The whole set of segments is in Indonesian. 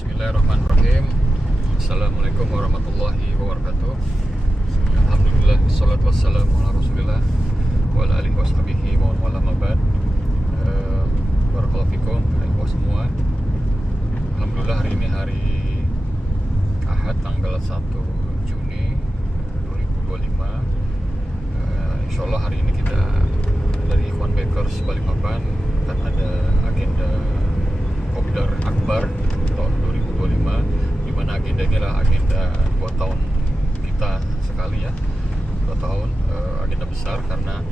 Bismillahirrahmanirrahim. Assalamualaikum warahmatullahi wabarakatuh. Alhamdulillah, salatu wassalamu ala rasulillah wa ala alihi washabihi wa wala mabad. Barakallahu fikum semua. Alhamdulillah, hari ini hari Ahad tanggal 1 Juni 2025. Insyaallah hari ini kita dari Ikhwan Bakers Balikpapan akan ada agenda Kopdar Akbar tahun 2025, di mana agenda ini adalah agenda 2 tahun kita sekali ya, 2 tahun agenda besar, karena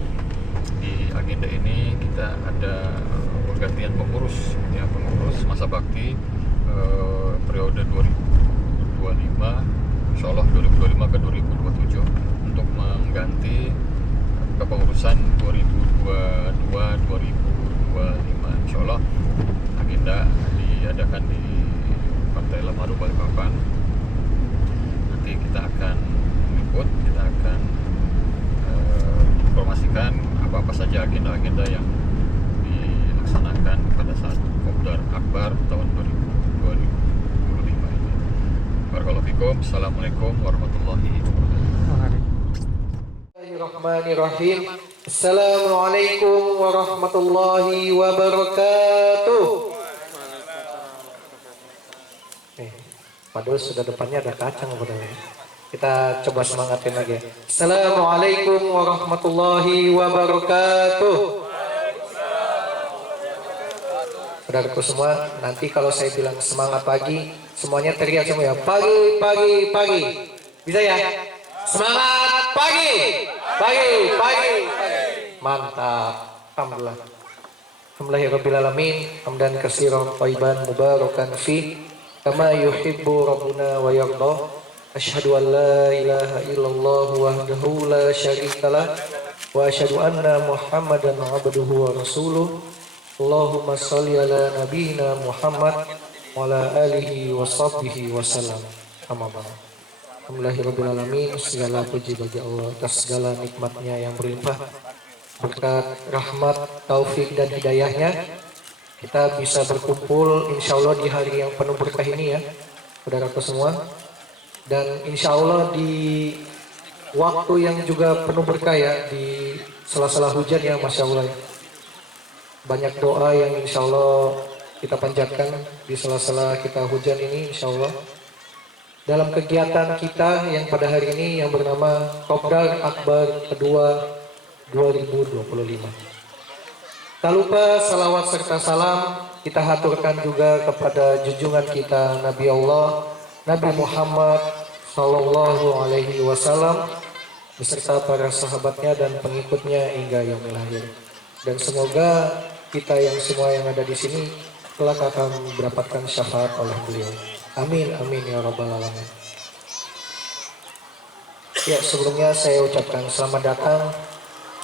di agenda ini kita ada pergantian pengurus ya, pengurus masa bakti periode 2025, insyaallah 2025 ke 2027 untuk mengganti kepengurusan 2022-2025. Insyaallah agenda diadakan di Pantai Lamaru Balikpapan. Nanti kita akan meliput, kita akan informasikan apa-apa saja agenda-agenda yang dilaksanakan pada saat Kopdar Akbar tahun 2025 ini. Barakallahu fikum. Assalamualaikum warahmatullahi wabarakatuh. Bismillahirrahmanirrahim. Assalamualaikum warahmatullahi wabarakatuh. Padahal sudah depannya ada kacang padahal. Kita coba semangatin lagi. Assalamualaikum warahmatullahi wabarakatuh. Saudaraku semua, nanti kalau saya bilang semangat pagi, semuanya teriak semua ya. Pagi, pagi, pagi. Bisa ya? Semangat pagi. Pagi, pagi, pagi. Mantap. Alhamdulillah. Alhamdulillahirabbil alamin. Hamdan katsiran thayyiban mubarakan fi kama yuhibbu rabbuna wa yarda. Asyhadu an la ilaha illallah wahdahu la syarikalah wa asyhadu anna Muhammadan abduhu wa rasuluh. Allahumma shalli ala nabiyyina Muhammad wa ala alihi wa sahbihi wasallam. Amma ba'd. Alhamdulillahirabbil alamin. Segala puji bagi Allah atas segala nikmatnya yang berlimpah, berkat rahmat, taufik dan hidayahnya kita bisa berkumpul insyaallah di hari yang penuh berkah ini ya, saudaraku semua. Dan insyaallah di waktu yang juga penuh berkah ya, di sela-sela hujan ya, masya Allah ya. Banyak doa yang insyaallah kita panjatkan di sela-sela kita hujan ini insyaallah. Dalam kegiatan kita yang pada hari ini yang bernama Kopdar Akbar kedua 2025. Tak lupa salawat serta salam kita haturkan juga kepada junjungan kita Nabi Allah Nabi Muhammad Sallallahu Alaihi Wasallam beserta para sahabatnya dan pengikutnya hingga yaumil akhir. Dan semoga kita yang semua yang ada di sini kelak akan mendapatkan syafaat oleh beliau. Amin, amin ya rabbal alamin. Ya, sebelumnya saya ucapkan selamat datang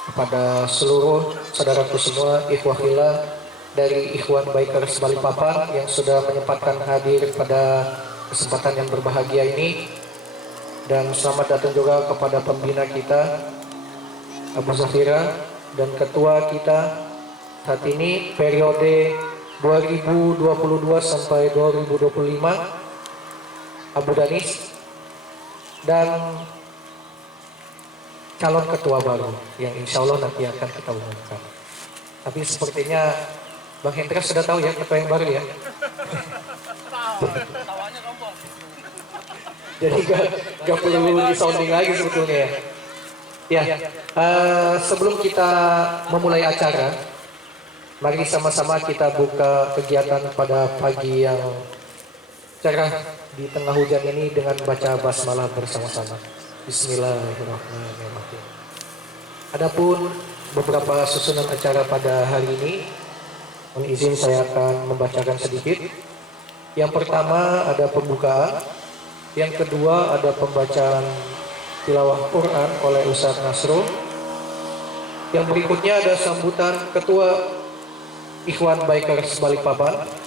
kepada seluruh saudaraku semua, ikhwah fillah dari Ikhwan Bakers Balikpapan yang sudah menyempatkan hadir pada kesempatan yang berbahagia ini. Dan selamat datang juga kepada pembina kita Abu Zafira dan ketua kita saat ini periode 2022 sampai 2025 Abu Danis, dan calon ketua baru yang insya Allah nanti akan kita umumkan. Tapi sepertinya Bang Hendra sudah tahu ya ketua yang baru ya. Jadi gak perlu disounding lagi sebetulnya ya. Ya, sebelum kita memulai acara, mari sama-sama kita buka kegiatan pada pagi yang cerah di tengah hujan ini dengan baca basmalah bersama-sama. Bismillahirrahmanirrahim. Adapun beberapa susunan acara pada hari ini, mohon izin saya akan membacakan sedikit. Yang pertama ada pembukaan, yang kedua ada pembacaan tilawah Quran oleh Ustaz Nasrul. Yang berikutnya ada sambutan Ketua Ikhwan Bakers Balikpapan.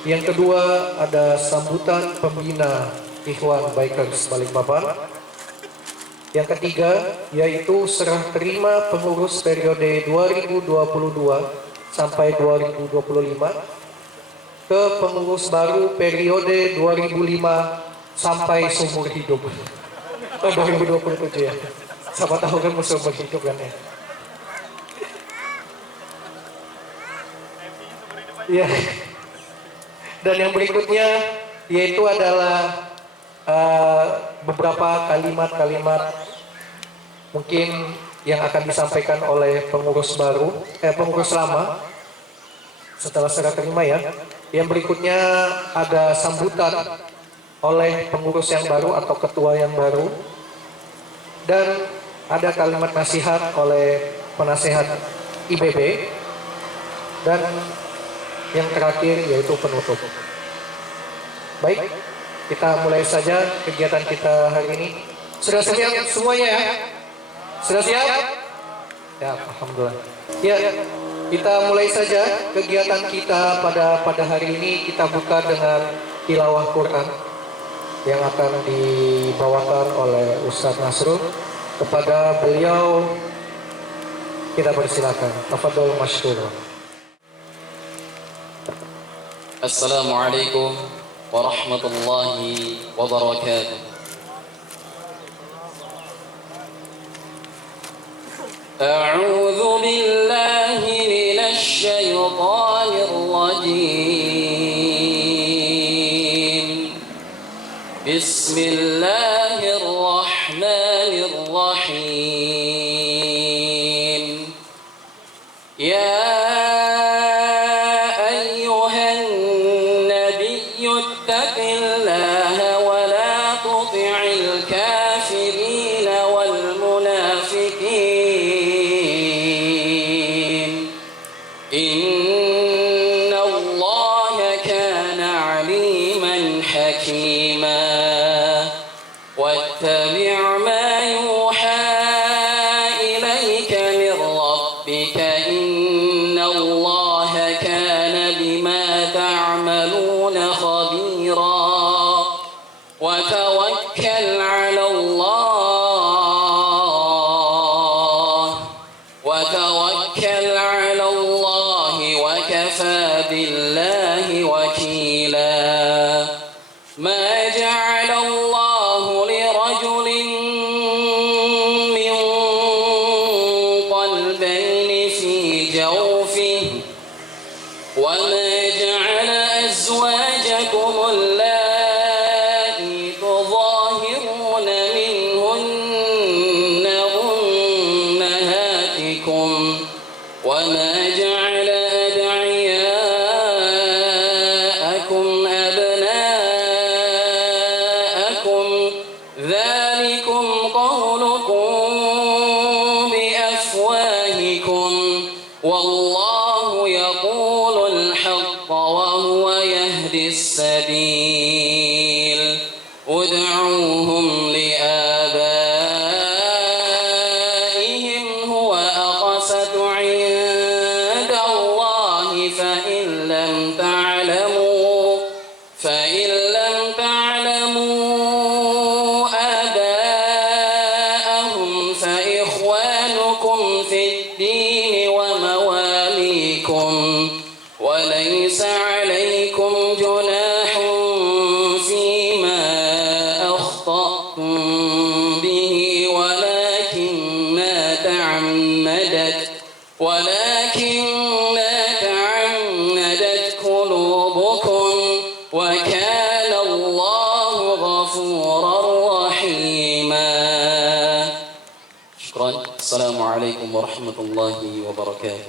Yang kedua ada sambutan pembina Ikhwan Bakers Balikpapan. Yang ketiga yaitu serah terima pengurus periode 2022 sampai 2025. ke pengurus baru periode 2005 sampai seumur hidup. 2027 ya. Siapa tahu kan musuh berhidup kan ya. Iya. Dan yang berikutnya yaitu adalah beberapa kalimat-kalimat mungkin yang akan disampaikan oleh pengurus baru, pengurus lama setelah serah terima ya. Yang berikutnya ada sambutan oleh pengurus yang baru atau ketua yang baru, dan ada kalimat nasihat oleh penasehat IBB, dan yang terakhir yaitu penutup. Baik, kita mulai saja kegiatan kita hari ini. Sudah siap semuanya ya? Sudah siap? Ya, alhamdulillah. Ya, kita mulai saja kegiatan kita pada hari ini. Kita buka dengan tilawah Quran yang akan dibawakan oleh Ustadz Nasrul. Kepada beliau kita persilakan. Tafadhol masykur. Assalamualaikum warahmatullahi wabarakatuh. A'udzu billahi minasy syaithanir rajim. Bismillahirrahmanirrahim. Ya Assalamualaikum warahmatullahi wabarakatuh.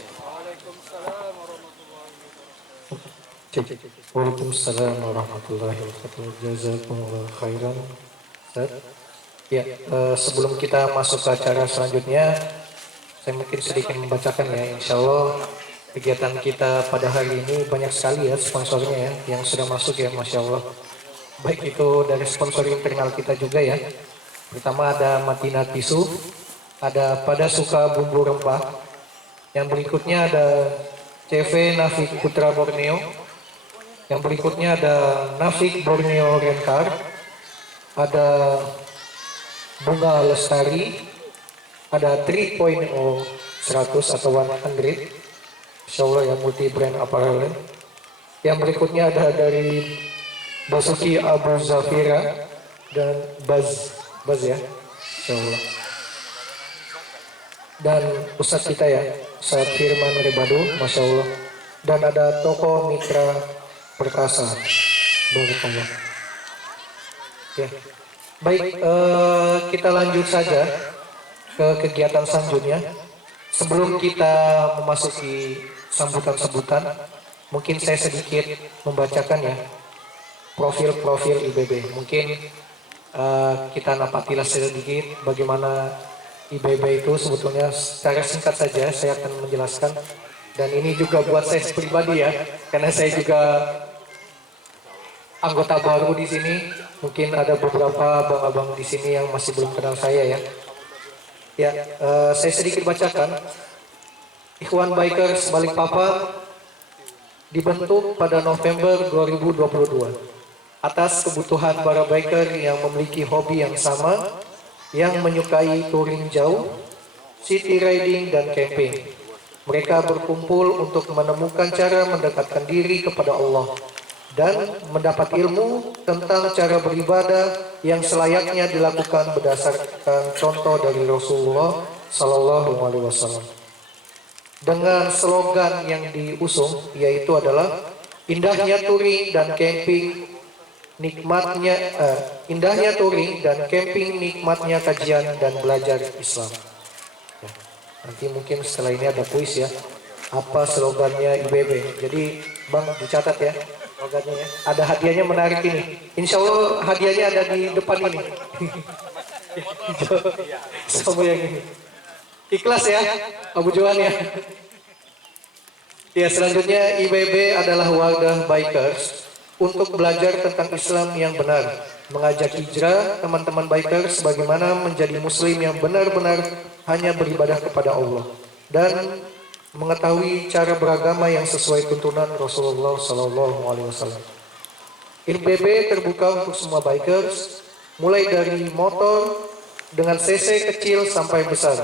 Waalaikumsalam warahmatullahi wabarakatuh. Jazakumullah khairan. Ya, sebelum kita masuk ke acara selanjutnya, saya mungkin sedikit membacakan ya. Insya Allah kegiatan kita pada hari ini banyak sekali ya sponsornya ya yang sudah masuk ya, Masya Allah. Baik itu dari sponsor internal kita juga ya. Pertama ada Matina Tisu, ada Pada Suka Bumbu Rempah. Yang berikutnya ada CV Nafik Putra Borneo. Yang berikutnya ada Nafik Borneo Rencar. Ada Bunga Lestari. Ada 3.0 100 atau 100. Insya Allah ya multi brand apparel. Yang berikutnya ada dari Basuki Abu Zafira dan Baz ya, insyaallah. Dan Ustadz kita ya, Ustadz Firman Rebado, Masya Allah. Dan ada toko Mitra Perkasa, Barakallah. Ya. Baik, kita lanjut saja ke kegiatan selanjutnya. Sebelum kita memasuki sambutan-sambutan, mungkin saya sedikit membacakan ya profil-profil IBB. Mungkin kita napatilah sedikit bagaimana IBB itu sebetulnya. Secara singkat saja saya akan menjelaskan. Dan ini juga buat saya pribadi ya, karena saya juga anggota baru di sini. Mungkin ada beberapa abang-abang di sini yang masih belum kenal saya ya. Ya, saya sedikit bacakan. Ikhwan Bikers Balikpapan dibentuk pada November 2022 atas kebutuhan para biker yang memiliki hobi yang sama, yang menyukai touring jauh, city riding, dan camping. Mereka berkumpul untuk menemukan cara mendekatkan diri kepada Allah dan mendapat ilmu tentang cara beribadah yang selayaknya dilakukan berdasarkan contoh dari Rasulullah Sallallahu Alaihi Wasallam. Dengan slogan yang diusung yaitu adalah indahnya touring dan camping, indahnya touring dan camping, nikmatnya kajian dan belajar Islam. Nanti mungkin setelah ini ada kuis ya. Apa slogannya IBB? Jadi Bang dicatat ya slogannya ya. Ada hadiahnya menarik ini. Insya Allah hadiahnya ada di depan ini. Sama yang ini. Ikhlas ya, Abu Johan ya. Ya, selanjutnya IBB adalah wadah bikers untuk belajar tentang Islam yang benar, mengajak hijrah teman-teman bikers bagaimana menjadi muslim yang benar-benar hanya beribadah kepada Allah dan mengetahui cara beragama yang sesuai tuntunan Rasulullah Sallallahu Alaihi Wasallam. IBB terbuka untuk semua bikers, mulai dari motor dengan cc kecil sampai besar,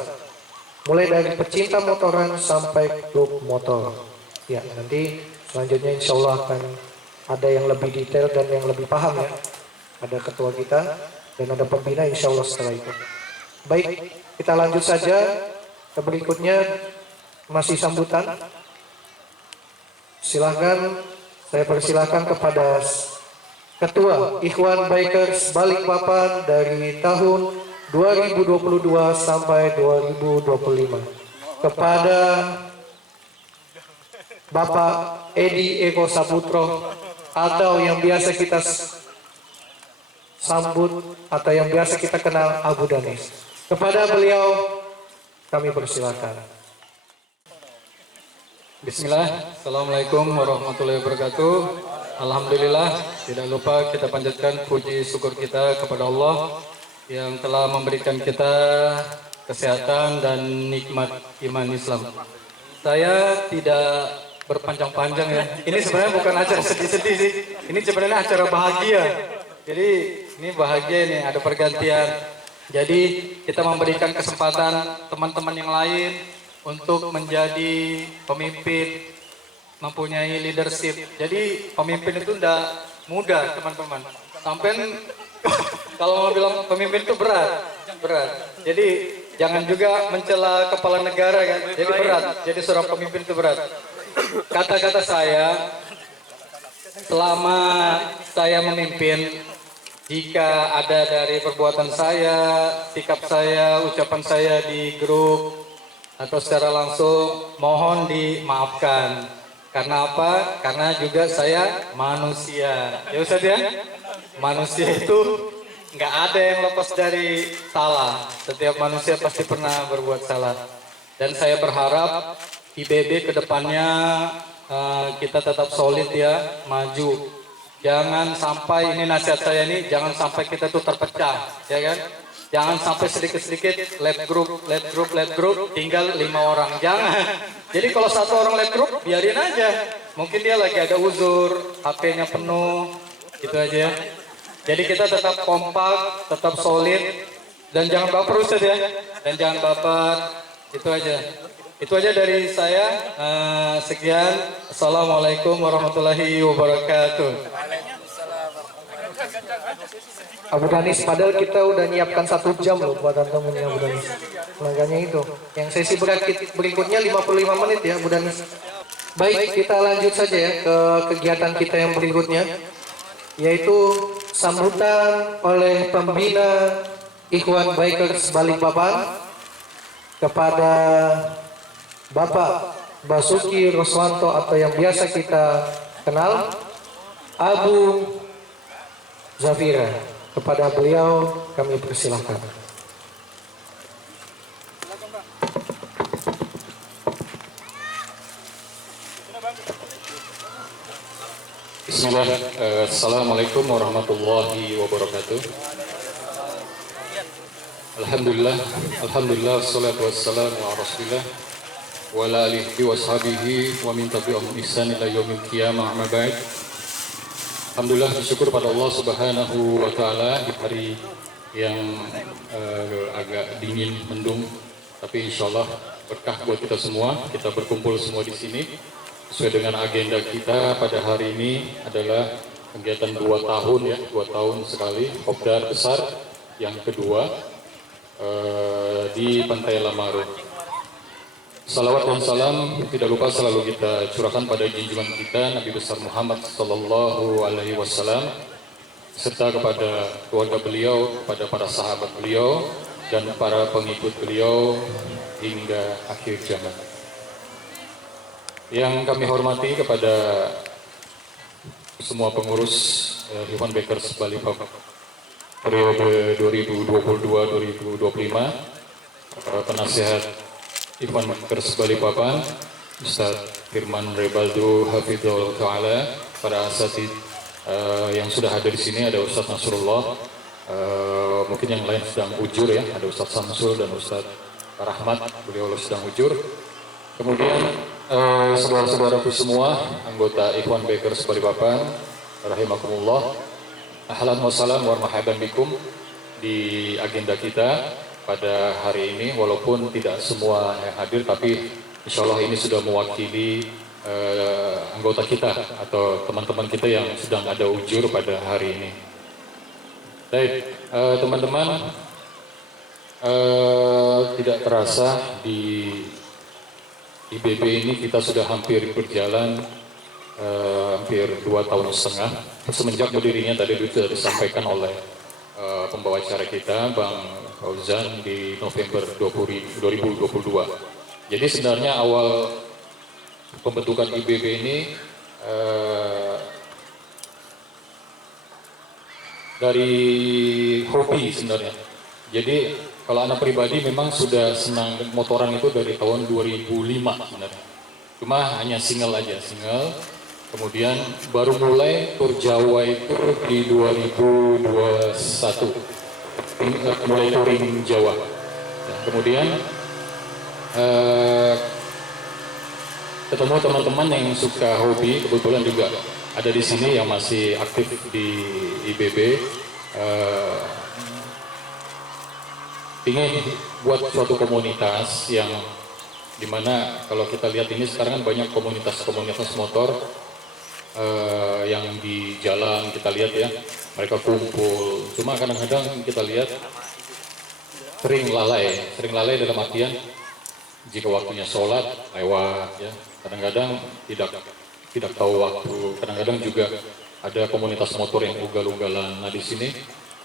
mulai dari pecinta motoran sampai klub motor. Ya, nanti selanjutnya insya Allah akan ada yang lebih detail dan yang lebih paham ya. Ada ketua kita dan ada pembina insya Allah setelah itu. Baik, kita lanjut saja ke berikutnya, masih sambutan. Silahkan, saya persilahkan kepada Ketua Ikhwan Bikers Balikpapan dari tahun 2022 sampai 2025. Kepada Bapak Edi Eko Saputro, atau yang biasa kita sambut atau yang biasa kita kenal Abu Danis. Kepada beliau kami persilakan. Bismillah, Assalamualaikum warahmatullahi wabarakatuh. Alhamdulillah, tidak lupa kita panjatkan puji syukur kita kepada Allah yang telah memberikan kita kesehatan dan nikmat iman Islam. Saya tidak berpanjang-panjang ya. Ini sebenarnya bukan acara sedih-sedih sih. Ini sebenarnya acara bahagia. Jadi ini bahagia nih, ada pergantian. Jadi kita memberikan kesempatan teman-teman yang lain untuk menjadi pemimpin, mempunyai leadership. Jadi pemimpin itu tidak mudah teman-teman. Sampai kalau mau bilang pemimpin itu berat. Jadi jangan juga mencela kepala negara kan. Jadi berat. Jadi seorang pemimpin itu berat. Kata-kata saya, selama saya memimpin, jika ada dari perbuatan saya, sikap saya, ucapan saya di grup atau secara langsung, mohon dimaafkan. Karena apa? Karena juga saya manusia. Ya Ustaz ya? Manusia itu nggak ada yang lepas dari salah. Setiap manusia pasti pernah berbuat salah. Dan saya berharap IBB kedepannya kita tetap solid ya, maju. Jangan sampai, ini nasihat saya ini, jangan sampai kita tuh terpecah, ya kan? Jangan sampai sedikit-sedikit lab group, tinggal 5 orang. Jangan. Jadi kalau 1 orang lab group, biarin aja. Mungkin dia lagi ada uzur, HP-nya penuh, gitu aja. Jadi kita tetap kompak, tetap solid, dan jangan baper Ustaz ya. Dan jangan baper, itu aja. Itu aja dari saya. Sekian, Assalamualaikum warahmatullahi wabarakatuh. Abu Danis, padahal kita udah nyiapkan 1 jam loh buat antum ini Abu Danis. Makanya itu. Yang sesi berikutnya 55 menit ya Abu Danis. Baik, kita lanjut saja ya ke kegiatan kita yang berikutnya, yaitu sambutan oleh pembina Ikhwan Bikers Balikpapan kepada Bapak Basuki Roswanto atau yang biasa kita kenal Abu Zafira. Kepada beliau kami persilahkan. Bismillah. Assalamualaikum warahmatullahi wabarakatuh. Alhamdulillah, wassalatu wassalamu ala rasulillah wa ala alihi wa sahbihi wa min tabi'ahum ihsan ila yaumil qiyamah, amma ba'd. Alhamdulillah, bersyukur pada Allah Subhanahu wa taala di hari yang agak dingin mendung, tapi insyaallah berkah buat kita semua. Kita berkumpul semua di sini sesuai dengan agenda kita pada hari ini adalah kegiatan 2 tahun ya, 2 tahun sekali kopdar besar yang kedua di Pantai Lamaru. Salawat dan salam tidak lupa selalu kita curahkan pada junjungan kita Nabi besar Muhammad sallallahu alaihi wasallam serta kepada keluarga beliau, kepada para sahabat beliau dan para pengikut beliau hingga akhir zaman. Yang kami hormati kepada semua pengurus Ikhwan Bikers Balikpapan periode 2022-2025, penasihat Ikhwan Bikers Balikpapan, Ustaz Firman Rebaldo Hafidhul Ta'ala, para asatid yang sudah ada di sini, ada Ustaz Nasrullah, mungkin yang lain sedang ujur ya, ada Ustaz Samsul dan Ustaz Rahmat, beliau sedang ujur. Kemudian saudara-saudaraku semua, anggota Ikhwan Bikers Balikpapan, rahimakumullah, ahlan wa salam wa marhaban bikum di agenda kita pada hari ini, walaupun tidak semua yang hadir, tapi insya Allah ini sudah mewakili anggota kita atau teman-teman kita yang sedang ada ujur pada hari ini. Baik, teman-teman, tidak terasa di IBB ini kita sudah hampir berjalan hampir 2 tahun setengah semenjak berdirinya, tadi sudah disampaikan oleh pembawa acara kita Bang Fauzan di November 2022. Jadi sebenarnya awal pembentukan IBB ini dari hobi sebenarnya. Jadi kalau anak pribadi memang sudah senang motoran itu dari tahun 2005 sebenarnya. Cuma hanya single aja, single. Kemudian baru mulai tur Jawa itu di 2021. Mulai touring Jawa. Kemudian ketemu teman-teman yang suka hobi, kebetulan juga ada di sini yang masih aktif di IBB. Ingin buat suatu komunitas yang dimana kalau kita lihat ini sekarang kan banyak komunitas motor yang di jalan kita lihat ya, mereka kumpul. Cuma kadang-kadang kita lihat sering lalai dalam artian jika waktunya sholat lewat ya, kadang-kadang tidak tahu waktu, kadang-kadang juga ada komunitas motor yang ugal-ugalan. Nah di sini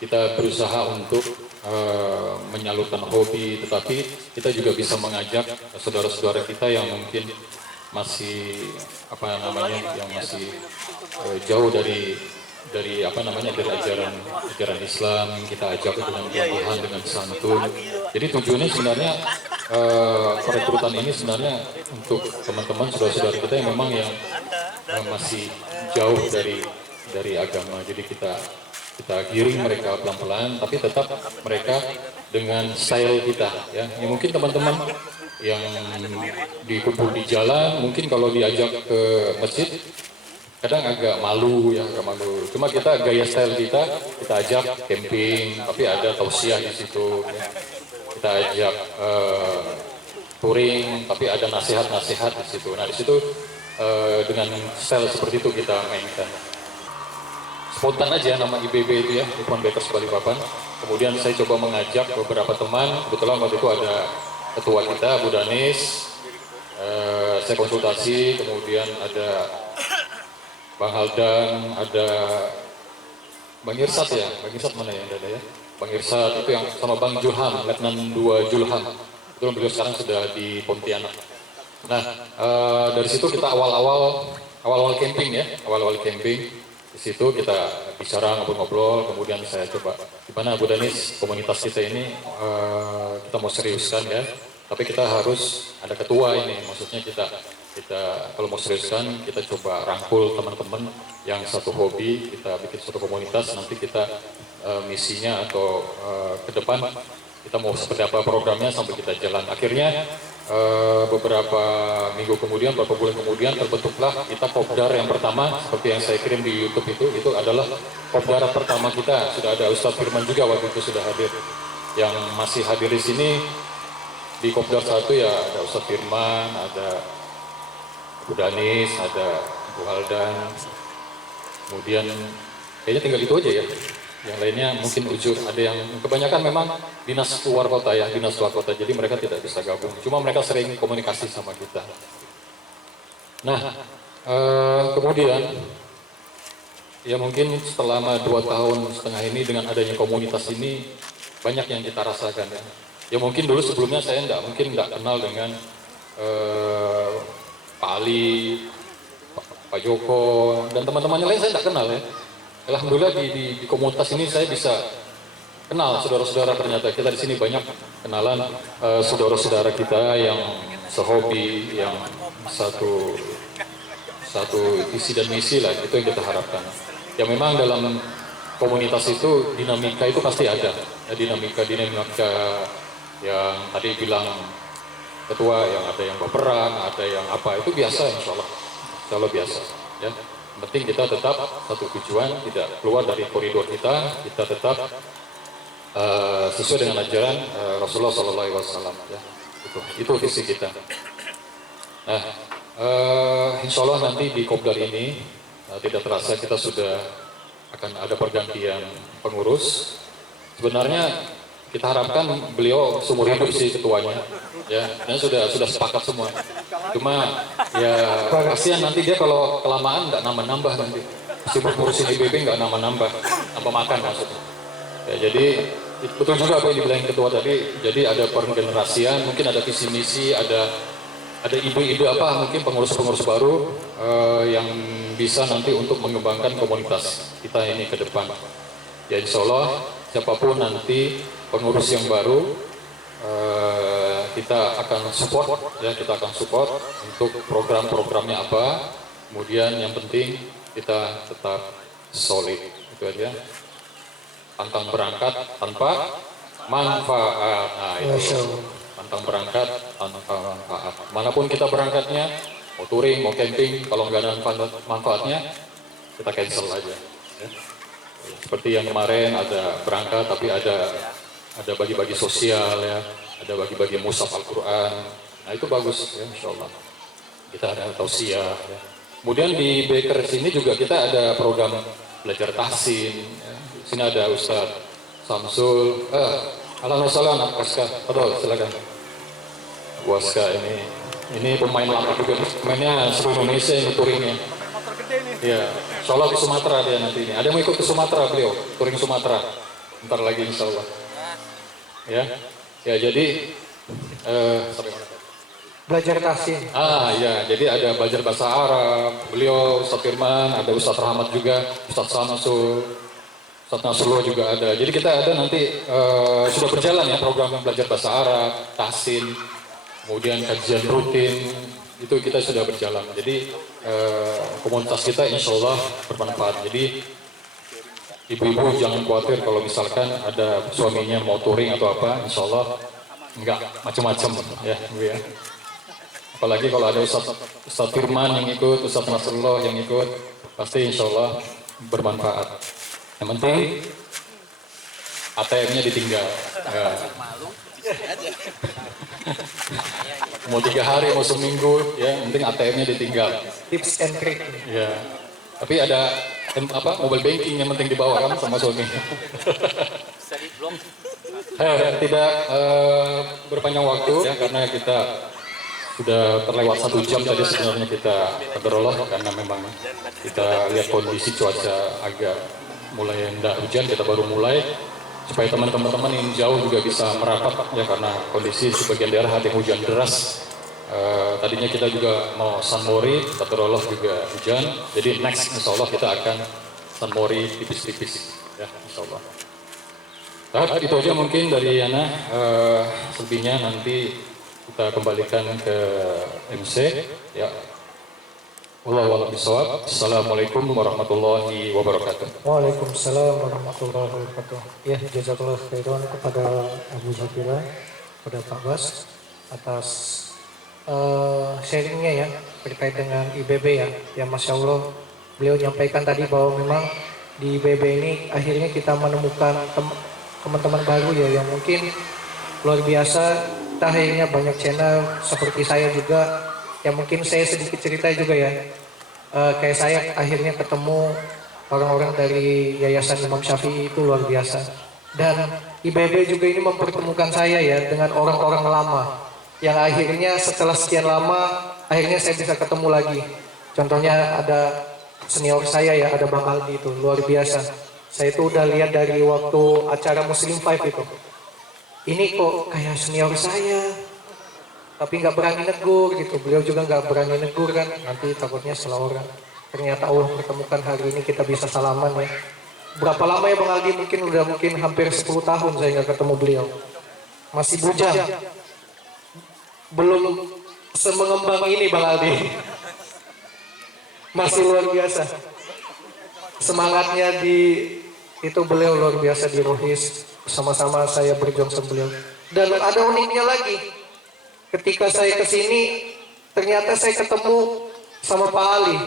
kita berusaha untuk menyalurkan hobi, tetapi kita juga bisa mengajak saudara-saudara kita yang mungkin masih yang masih jauh dari ajaran Islam, kita ajak dengan perlahan, dengan santun. Jadi tujuannya sebenarnya perekrutan ini sebenarnya untuk teman-teman saudara-saudara kita yang memang yang masih jauh dari agama. Jadi kita giring mereka pelan-pelan, tapi tetap mereka dengan style kita ya. Ya mungkin teman-teman yang dikumpul di jalan, mungkin kalau diajak ke masjid kadang agak malu. Cuma kita gaya style kita ajak camping, tapi ada tausiah di situ. Ya. Kita ajak touring, tapi ada nasihat-nasihat di situ. Nah di situ dengan style seperti itu kita mainkan. Spontan aja nama IBB itu ya, Ipon Bakers Balikpapan. Kemudian saya coba mengajak beberapa teman, kebetulan waktu itu ada ketua kita, Bu Danis, saya konsultasi, kemudian ada Bang Haldan, ada Bang Irsat ya, Bang Irsat mana ya, ada ya? Bang Irsat itu yang sama Bang Julham, Letnan 2 Julham, itu beliau sekarang sudah di Pontianak. Nah dari situ kita awal-awal camping ya, awal-awal camping. Di situ kita bicara ngobrol-ngobrol, kemudian saya coba gimana Bu Danis, komunitas kita ini kita mau seriuskan ya, tapi kita harus ada ketua ini, maksudnya kita kalau mau seriuskan kita coba rangkul teman-teman yang satu hobi, kita bikin suatu komunitas, nanti kita misinya atau ke depan kita mau seperti apa programnya sambil kita jalan. Akhirnya beberapa minggu kemudian, beberapa bulan kemudian terbentuklah kita kopdar yang pertama seperti yang saya kirim di YouTube itu adalah kopdar pertama kita. Sudah ada Ustadz Firman juga waktu itu sudah hadir. Yang masih hadir di sini di kopdar 1 ya ada Ustadz Firman, ada Bu Danis, ada Bu Haldan. Kemudian kayaknya tinggal itu aja ya. Yang lainnya mungkin ujur, ada yang kebanyakan memang dinas luar kota ya, dinas luar kota, jadi mereka tidak bisa gabung. Cuma mereka sering komunikasi sama kita. Nah, kemudian ya mungkin selama 2 tahun setengah ini dengan adanya komunitas ini banyak yang kita rasakan ya. Ya mungkin dulu sebelumnya saya nggak kenal dengan Pak Ali, Pak Joko, dan teman-temannya lain saya nggak kenal ya. Alhamdulillah di komunitas ini saya bisa kenal saudara-saudara, ternyata kita di sini banyak kenalan saudara-saudara kita yang sehobi, yang satu visi dan misi lah, itu yang kita harapkan. Ya memang dalam komunitas itu dinamika itu pasti ada, ya, dinamika yang tadi bilang ketua, yang ada yang berperang, ada yang apa, itu biasa insya Allah biasa ya. Yang penting kita tetap satu tujuan, tidak keluar dari koridor kita tetap sesuai dengan ajaran Rasulullah SAW ya. Itu visi kita. Nah, insya Allah nanti di kopdar ini tidak terasa kita sudah akan ada pergantian pengurus. Sebenarnya kita harapkan beliau seumur hidup sih ketuanya, ya, dan sudah sepakat semua. Cuma ya kasihan nanti dia kalau kelamaan nggak nambah nanti. Sibuk ngurusin IBB nggak nambah makan maksudnya. Ya, jadi betul juga apa yang dibilang ketua tadi. Jadi ada pergenerasian, mungkin ada visi misi, ada ide-ide apa mungkin pengurus-pengurus baru yang bisa nanti untuk mengembangkan komunitas kita ini ke depan. Ya insya Allah siapapun nanti pengurus yang baru kita akan support ya, kita akan support untuk program-programnya apa. Kemudian yang penting kita tetap solid, itu aja. Pantang berangkat tanpa manfaat. Nah itu pantang berangkat tanpa manfaat. Manapun kita berangkatnya, mau touring, mau camping, kalau nggak ada manfaatnya kita cancel aja ya. Seperti yang kemarin ada berangkat tapi ada bagi-bagi sosial ya, ada bagi-bagi mushaf Al-Quran. Nah itu bagus ya, insya Allah. Kita ada tausiah ya. Kemudian di Bakers ini juga kita ada program belajar tahsin ya. Di sini ada Ustadz Samsul, Alhamdulillah, Waska, betul, silakan. Waska ini pemain lama juga, pemainnya seluruh Indonesia ini touringnya. Ya, insya Allah ke Sumatera dia nanti ini. Ada yang mau ikut ke Sumatera beliau, touring Sumatera. Bentar lagi insya Allah. Ya jadi belajar tahsin. Ya, jadi ada belajar bahasa Arab. Beliau Ustadz Firman, ada Ustadz Rahmat juga, Ustadz Samsul, Ustadz Nasrullah juga ada. Jadi kita ada nanti sudah berjalan ya program belajar bahasa Arab, tahsin, kemudian kajian rutin. Itu kita sudah berjalan. Jadi komunitas kita insya Allah bermanfaat. Jadi ibu-ibu jangan khawatir kalau misalkan ada suaminya mau touring atau apa, insya Allah enggak macam-macam ya, Bu ya. Apalagi kalau ada Ustadz Firman yang ikut, Ustadz Nasrullah yang ikut, pasti insya Allah bermanfaat. Yang penting ATM-nya ditinggal. Mau 3 hari, mau seminggu, ya, yang penting ATM-nya ditinggal. Tips and trick. Ya, tapi ada mobile banking yang penting dibawa kan sama suami. Tidak berpanjang waktu ya, karena kita sudah terlewat 1 jam tadi sebenarnya kita berolah karena memang kita lihat kondisi cuaca agak mulai hendak hujan, kita baru mulai supaya teman-teman yang jauh juga bisa merapat ya, karena kondisi sebagian daerah ada hujan deras. Tadinya kita juga mau San Mori, Tatarollah juga hujan. Jadi next insya Allah kita akan San Mori tipis-tipis ya, insya Allah. Nah, itu aja mungkin dari Yana. Selebihnya nanti kita kembalikan ke MC ya. Wallahu a'lam bishawab. Assalamualaikum warahmatullahi wabarakatuh. Waalaikumsalam warahmatullahi wabarakatuh. Ya, jazakallah khairan kepada Abu Zafira, kepada Pak Bas atas sharingnya ya terkait dengan IBB ya. Ya, Masya Allah, beliau nyampaikan tadi bahwa memang di IBB ini akhirnya kita menemukan teman-teman baru ya yang mungkin luar biasa. Kita akhirnya banyak channel seperti saya juga, yang mungkin saya sedikit cerita juga ya. Kayak saya akhirnya ketemu orang-orang dari Yayasan Imam Syafi'i, itu luar biasa. Dan IBB juga ini mempertemukan saya ya dengan orang-orang lama, yang akhirnya setelah sekian lama akhirnya saya bisa ketemu lagi. Contohnya ada senior saya ya, ada Bang Aldi, itu luar biasa. Saya itu udah lihat dari waktu acara Muslim 5 itu. Ini kok kayak senior saya, tapi nggak berani negur gitu. Beliau juga nggak berani negur kan, nanti takutnya salah orang. Ternyata Allah pertemukan hari ini kita bisa salaman ya. Berapa lama ya Bang Aldi? Mungkin hampir 10 tahun saya nggak ketemu beliau. Masih bujang. Belum semengembang ini Bang Aldi. Masih luar biasa. Semangatnya itu beliau luar biasa di Rohis. Sama-sama saya berjuang sama beliau. Dan ada uniknya lagi. Ketika saya kesini, ternyata saya ketemu sama Pak Ali.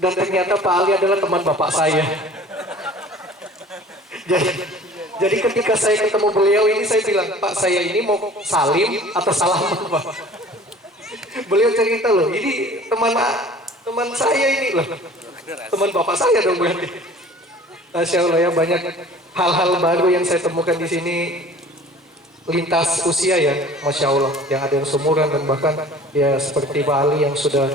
Dan ternyata Pak Ali adalah teman bapak saya. Jadi ketika saya ketemu beliau ini, saya bilang, Pak, saya ini mau salim atau salaman Pak. Beliau cerita loh, ini teman saya ini loh. Teman bapak saya dong berarti. Masya Allah ya, banyak hal-hal baru yang saya temukan di sini. Lintas usia ya, Masya Allah, yang ada yang seumuran dan bahkan ya seperti Pak Ali yang sudah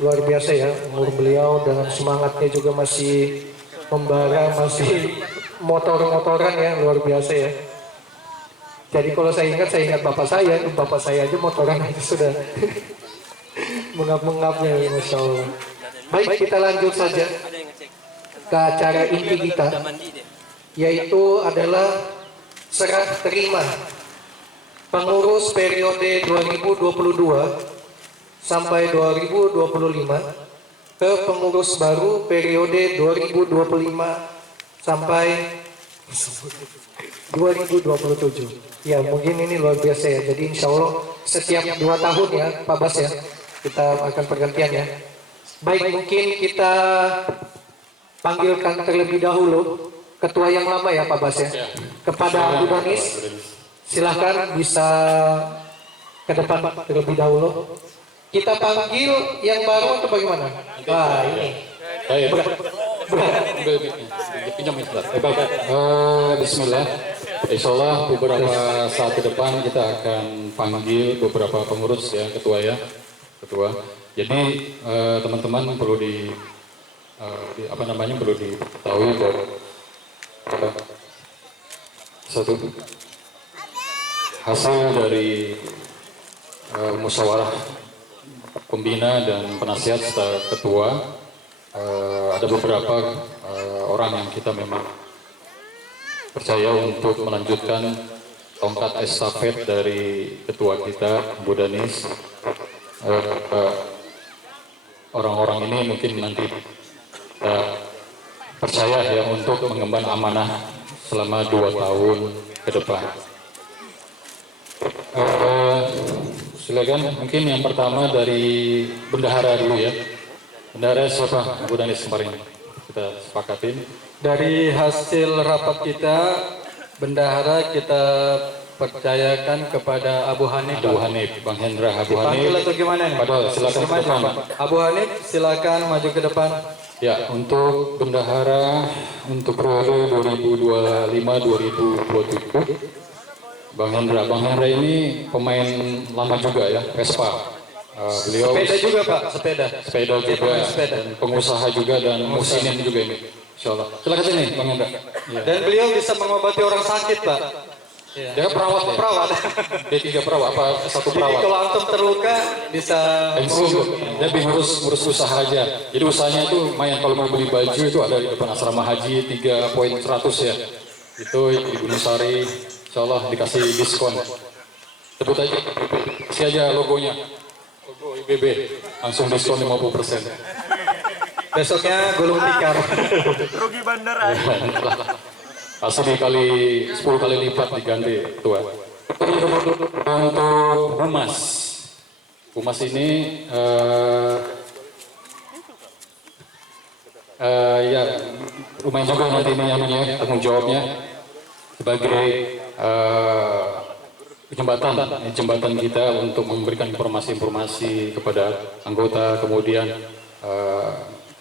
luar biasa ya, umur beliau dengan semangatnya juga masih membara, masih motor-motoran ya, luar biasa ya. Jadi kalau saya ingat bapak saya aja motoran aja sudah mengap-mengapnya ya, Masya Allah. Baik, kita lanjut saja ke acara inti kita, yaitu adalah serah terima pengurus periode 2022 sampai 2025 ke pengurus baru periode 2025 sampai 2027. Ya, mungkin ini luar biasa ya. Jadi insya Allah setiap 2 tahun ya Pak Bas ya, kita akan pergantian ya. Baik, mungkin kita panggilkan terlebih dahulu ketua yang lama ya Pak Bas ya, kepada Abu Danis. Silahkan bisa ke depan terlebih dahulu. Kita panggil yang baru atau bagaimana? Wah, ini Bismillah. Insya Allah beberapa saat ke depan kita akan panggil beberapa pengurus ya, ketua. Jadi teman-teman perlu perlu diketahui bahwa satu hasil dari musyawarah pembina dan penasihat serta ketua, ada beberapa orang yang kita memang percaya untuk melanjutkan tongkat estafet dari ketua kita, Bu Danis. Orang-orang ini mungkin nanti kita percaya ya untuk mengemban amanah selama 2 tahun ke depan. Silakan, mungkin yang pertama dari bendahara dulu ya. Bendahara siapa? Bu Danis kemarin kita sepakatin. Dari hasil rapat kita, bendahara kita percayakan kepada Abu Hanif. Abu Hanif, Bang Hendra Abu Dipanggil Hanif. atau gimana nih? Padahal silakan ke depan. Abu Hanif silakan maju ke depan. Ya, untuk bendahara untuk periode 2025-2027, Bang Hendra ini pemain lama juga ya, Vespa. Beliau Sepeda juga Pak, sepeda. sepeda juga, dan pengusaha juga dan musinin juga ini. Insyaallah. Silakan sini, Bang Hendra. Ya. Dan beliau bisa mengobati orang sakit Pak. Ya. Dia perawat ya? Perawat. Dia 3 perawat, apa satu Jadi perawat? kalau antum terluka bisa Pensiun. Dia lebih ngurus usaha aja. Jadi usahanya itu lumayan, kalau mau beli baju itu ada di depan asrama haji 3.100 ya. Itu di Gunung Sari, insyaallah dikasih diskon. Sebut aja, kasih aja logonya. Logo IBB, langsung diskon 50%. besoknya gulung tikar. Rugi bandara. Pasti dikali 10 kali lipat diganti tua. Untuk humas ini ya lumayan juga nanti ini tanggung jawabnya sebagai jembatan kita untuk memberikan informasi-informasi kepada anggota, kemudian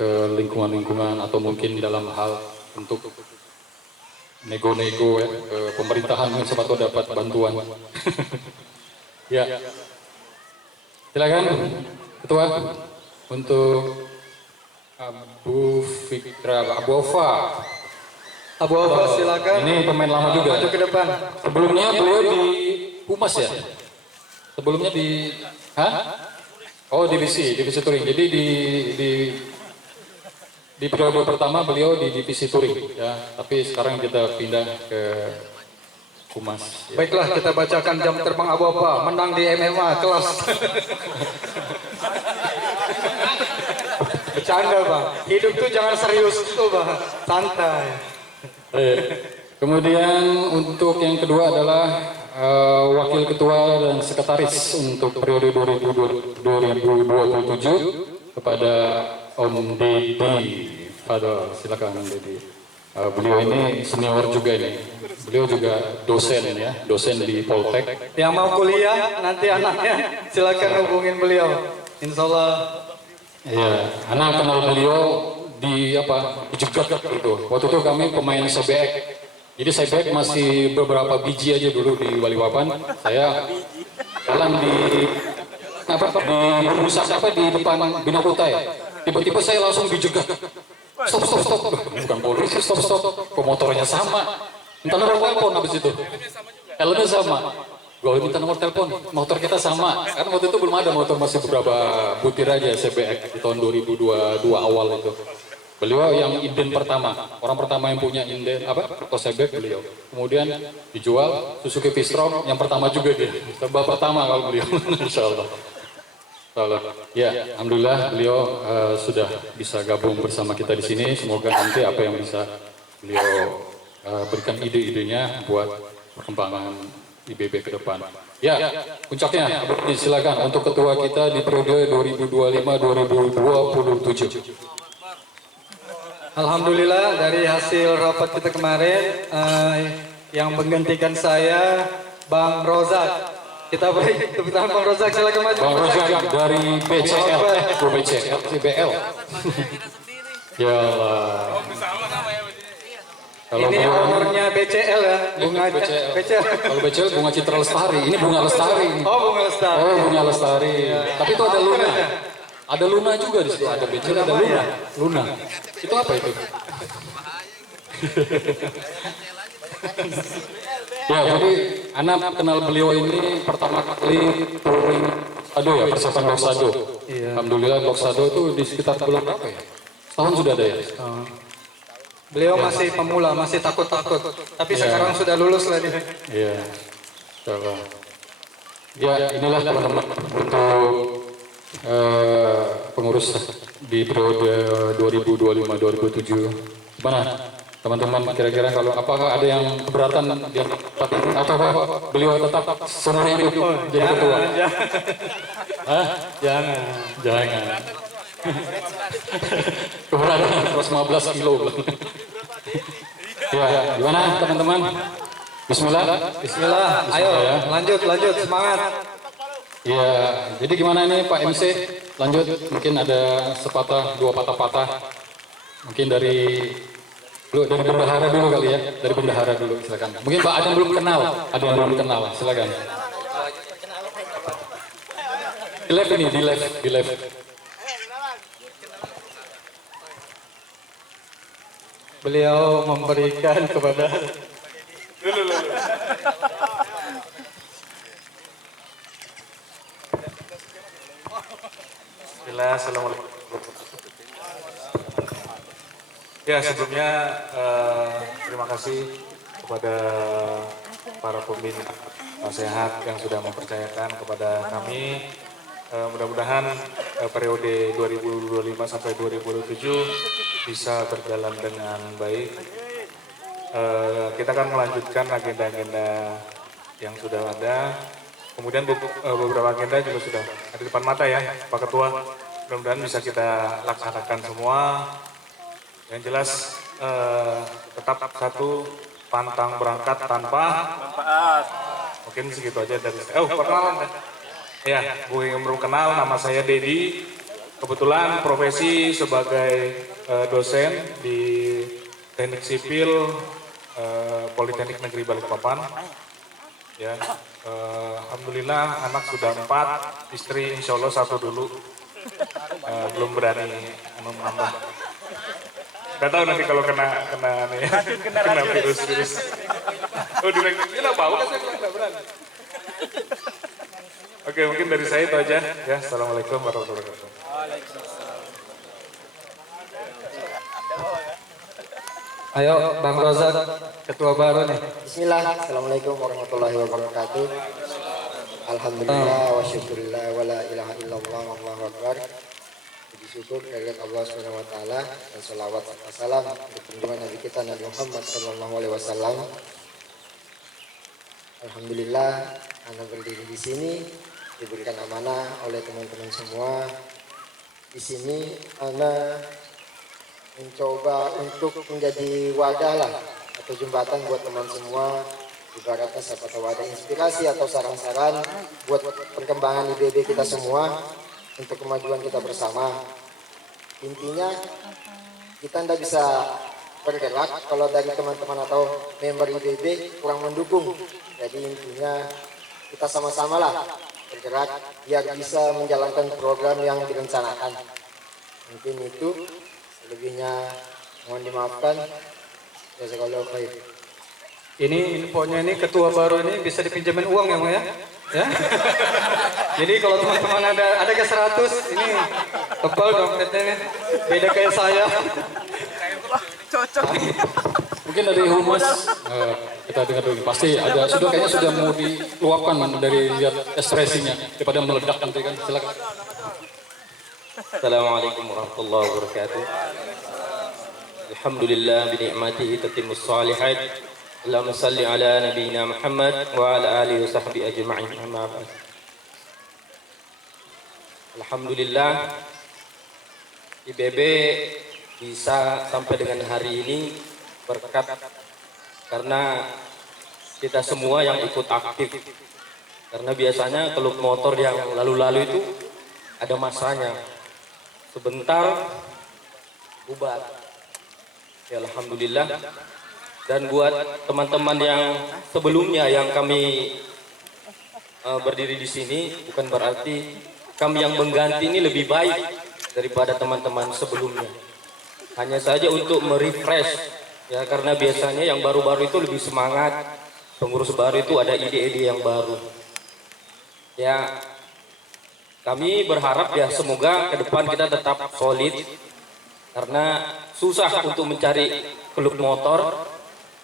ke lingkungan-lingkungan atau mungkin dalam hal untuk nego-nego ya, ke pemerintahan mungkin siapa tahu dapat bantuan. Ya, silakan Ketua untuk Abu Fikra, Abu Ofa. Abu Abbas silakan. Ini pemain lama juga. Maju ke depan. Sebelumnya beliau di Humas ya. Sebelumnya di, Oh divisi touring. Jadi di periode pertama beliau di divisi touring ya, tapi sekarang kita pindah ke Humas. Ya. Baiklah, kita bacakan jam terbang Abu Apa menang di MMA kelas. Bercanda Bang, hidup tuh jangan serius tuh Bang, santai. Kemudian untuk yang kedua adalah wakil ketua dan sekretaris untuk periode 2027 kepada Om Deddy. Silakan Om Deddy. Beliau ini senior juga ini. Beliau juga dosen ya, dosen di Poltek. Yang mau kuliah nanti anaknya silakan hubungin beliau. Insya Allah. Ya, anak kenal beliau di jegat gitu. Waktu itu kami pemain CBX. Jadi CBX masih beberapa biji aja dulu di Waliwapan. Saya jalan di di depan Bina Kota ya. Tiba-tiba saya langsung dijegat. Stop. Bukan polisi, stop. Kok motornya sama? Minta nomor telepon habis itu. Helmnya sama. Gue minta nomor telepon, motor kita sama. Kan waktu itu belum ada motor, masih beberapa butir aja CBX di tahun 2022 awal itu. Beliau yang inden pertama, orang pertama yang punya inden atau CBX beliau. Kemudian dijual Suzuki V-Strom yang pertama juga dia. Serba pertama kalau beliau, insyaallah. Ya, alhamdulillah beliau sudah bisa gabung bersama kita di sini. Semoga nanti apa yang bisa beliau berikan ide-idenya buat perkembangan IBB ke depan. Ya, puncaknya silakan untuk ketua kita di periode 2025-2027. Alhamdulillah dari hasil rapat kita kemarin yang menggantikan saya Bang Rozak. Kita beri tepuk tangan Bang Rozak, silakan maju. Bang Rozak dari BCL, CBL. Ya Allah. Kalau ini honornya BCL ya, bunga BCL. Kalau BCL bunga Citra Lestari, ini bunga Lestari. Oh bunga Lestari. Oh bunga Lestari. Tapi itu ada Luna. Ada Luna juga di situ. Ada BCL, ada Luna. Luna. Itu apa itu? Ya, jadi anak kenal beliau ini pertama kali touring Sado ya, persiapan Blok Sado. Alhamdulillah Blok Sado itu di sekitar bulan berapa ya? Tahun sudah ada ya? Beliau masih pemula, masih takut-takut. Tapi sekarang sudah lulus lah dia. Iya. Insyaallah. Ya, inilah teman-teman untuk pengurus di periode 2025-2027. Gimana? Teman-teman kira-kira kalau apakah ada yang keberatan dia atau beliau tetap seumur hidup jadi ketua? Jangan. Keberatan 115 kilo. Ya, gimana teman-teman? Bismillah. Bismillah, ayo lanjut semangat. Ya, jadi gimana ini Pak MC? Lanjut, mungkin ada sepatah, dua patah-patah. Mungkin dari bendahara dulu kali ya, dari bendahara dulu silakan. Mungkin Pak ada yang belum kenal, silakan. Di live ini, di live. Beliau memberikan kepada Bismillah, assalamualaikum. Ya, sebelumnya terima kasih kepada para pemimpin nasihat yang sudah mempercayakan kepada kami. Mudah-mudahan periode 2025 sampai 2027 bisa berjalan dengan baik. Kita akan melanjutkan agenda-agenda yang sudah ada. Kemudian beberapa agenda juga sudah ada di depan mata ya, Pak Ketua. Mudah-mudahan bisa kita laksanakan semua. Yang jelas tetap satu, pantang berangkat tanpa manfaat. Mungkin segitu aja dari saya. Perkenalan kan? Ya, gue yang belum kenal, nama saya Dedi. Kebetulan profesi sebagai dosen di Teknik Sipil Politeknik Negeri Balikpapan. Ya, alhamdulillah anak sudah 4, istri insya Allah 1 dulu. Belum berani menambah. Gak tahu nanti kalau kena virus. Oh, direkturnya bau kan saya nggak berani. Oke, mungkin dari saya itu aja. Ya, assalamualaikum warahmatullahi wabarakatuh. ayo Bang Rozak, ketua baru nih. Bismillah, assalamualaikum warahmatullahi wabarakatuh. Alhamdulillah wa syukurillah wa la ilaha illallah wallahu akbar. Puji syukur kehadirat Allah Subhanahu wa taala dan selawat serta salam untuk junjungan Nabi kita Nabi Muhammad sallallahu alaihi wasallam. Alhamdulillah, Anda berdiri di sini diberikan amanah oleh teman-teman semua. Di sini Anda mencoba untuk menjadi wadah lah atau jembatan buat teman semua, ibaratnya siapa tahu ada inspirasi atau saran-saran buat perkembangan IBB kita semua untuk kemajuan kita bersama. Intinya kita tidak bisa bergerak kalau dari teman-teman atau member IBB kurang mendukung. Jadi intinya kita sama-sama lah bergerak biar bisa menjalankan program yang direncanakan. Mungkin itu. Lebihnya mohon dimaafkan. Jazakallahu khair. Ini infonya ini ketua baru ini bisa dipinjemin uang ya Bang ya? Ya. Jadi kalau teman-teman ada ke 100 ini tebal dompetnya nih. Beda kayak saya. Cocok. Mungkin dari humas kita dengar dulu. Pasti ada kayaknya sudah mau diluapkan dari lihat ekspresinya daripada meledak nanti kan. Silakan. Assalamualaikum warahmatullahi wabarakatuh. Alhamdulillah binikmatihi tatimmus shalihat. Allahumma salli ala nabiyyina Muhammad wa ala alihi wa sahbihi ajma'in. Amma ba'd. Alhamdulillah IBB bisa sampai dengan hari ini berkat karena kita semua yang ikut aktif. Karena biasanya klub motor yang lalu-lalu itu ada masanya. Sebentar bubar. Ya, alhamdulillah. Dan buat teman-teman yang sebelumnya yang kami berdiri di sini, bukan berarti kami yang mengganti ini lebih baik daripada teman-teman sebelumnya. Hanya saja untuk merefresh ya, karena biasanya yang baru-baru itu lebih semangat, pengurus baru itu ada ide-ide yang baru. Ya, kami berharap ya semoga ke depan kita tetap solid karena susah untuk mencari klub motor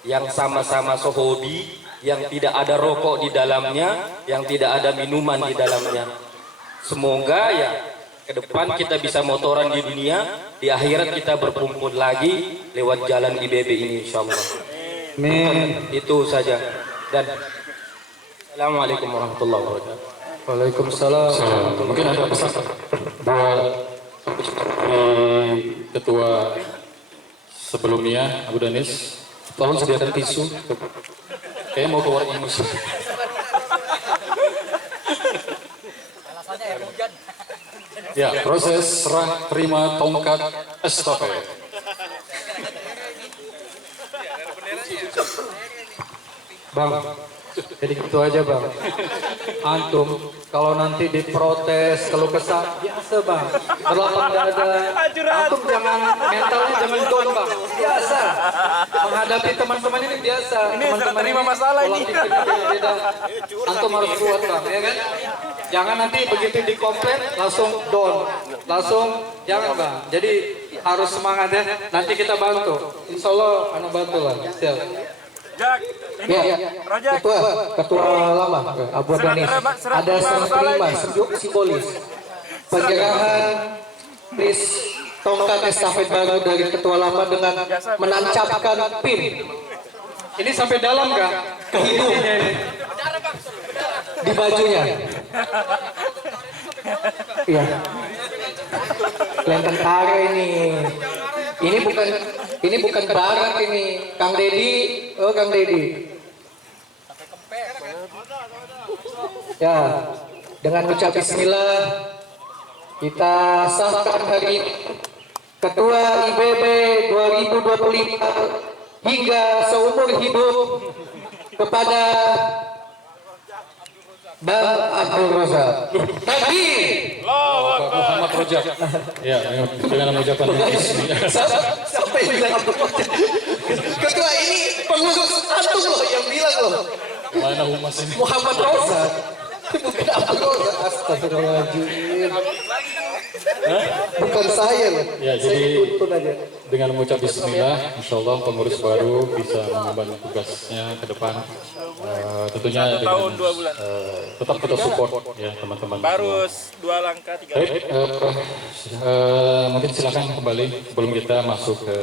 yang sama-sama sehobi, yang tidak ada rokok di dalamnya, yang tidak ada minuman di dalamnya. Semoga ya ke depan kita bisa motoran di dunia, di akhirat kita berkumpul lagi lewat jalan IBB ini insyaallah. Amin. Itu saja. Dan Assalamualaikum warahmatullahi wabarakatuh. Waalaikumsalam. Mungkin ada pesan buat ketua sebelumnya Abu Danis, tolong sediakan tisu. Kayaknya mau keluar ingus. Ya, proses serah terima tongkat estafet. Bang, jadi gitu aja bang. Antum kalau nanti diprotes, kalau kesal, biasa bang. Berlapang dada. Antum jangan mentalnya jangan down bang. Biasa. Menghadapi teman-teman ini biasa. Ini teman-teman terima masalah ini. Beda. Antum harus kuat bang, ya kan? Jangan nanti begitu dikomplain langsung down, langsung jangan bang. Jadi harus semangat ya. Nanti kita bantu. Insya Allah anak bantu lah. Siap. Ya, ketua lama Abu Danis ada serah terima simbolis penyerahan please tongkat estafet baru dari ketua lama dengan menancapkan pin Ini sampai dalam nggak? ke hidung di bajunya. Iya. Kalian tentara ini. Ini bukan barat ini. Kang Dedi, oh Kang Dedi. Ya, dengan ucap bismillah kita sahkan hari ini Ketua IBB 2025 hingga seumur hidup kepada Bang Abdul Razak. Takbir. Muhammad Rojak. Ya, dengan mengucapkan Siapa yang bilang Abdul Razak? Ketua ini pengurus antum loh yang bilang loh. mana humas ini? Muhammad Razak. Bukan Abdul Razak. Astagfirullahaladzim. Bukan saya loh. Ya, Saya jadi tuntun aja. dengan mengucap bismillah, insya Allah pengurus baru bisa mengemban tugasnya ke depan. Tentunya dengan tetap kita support ya teman-teman. Baru 2 langkah 3 Baik, mungkin silakan kembali sebelum kita masuk ke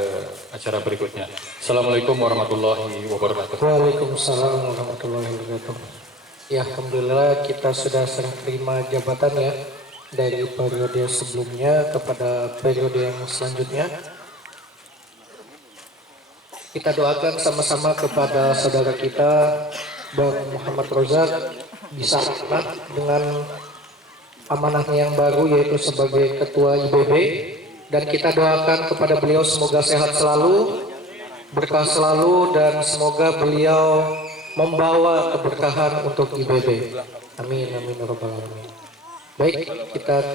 acara berikutnya. Assalamualaikum warahmatullahi wabarakatuh. Waalaikumsalam warahmatullahi wabarakatuh. Ya, alhamdulillah kita sudah serah terima jabatan ya dari periode sebelumnya kepada periode yang selanjutnya. Kita doakan sama-sama kepada saudara kita Bang Muhammad Razak bisa amanah dengan amanahnya yang baru yaitu sebagai Ketua IBB, dan kita doakan kepada beliau semoga sehat selalu, berkah selalu, dan semoga beliau membawa keberkahan untuk IBB. Amin amin ya rabbal alamin. Baik,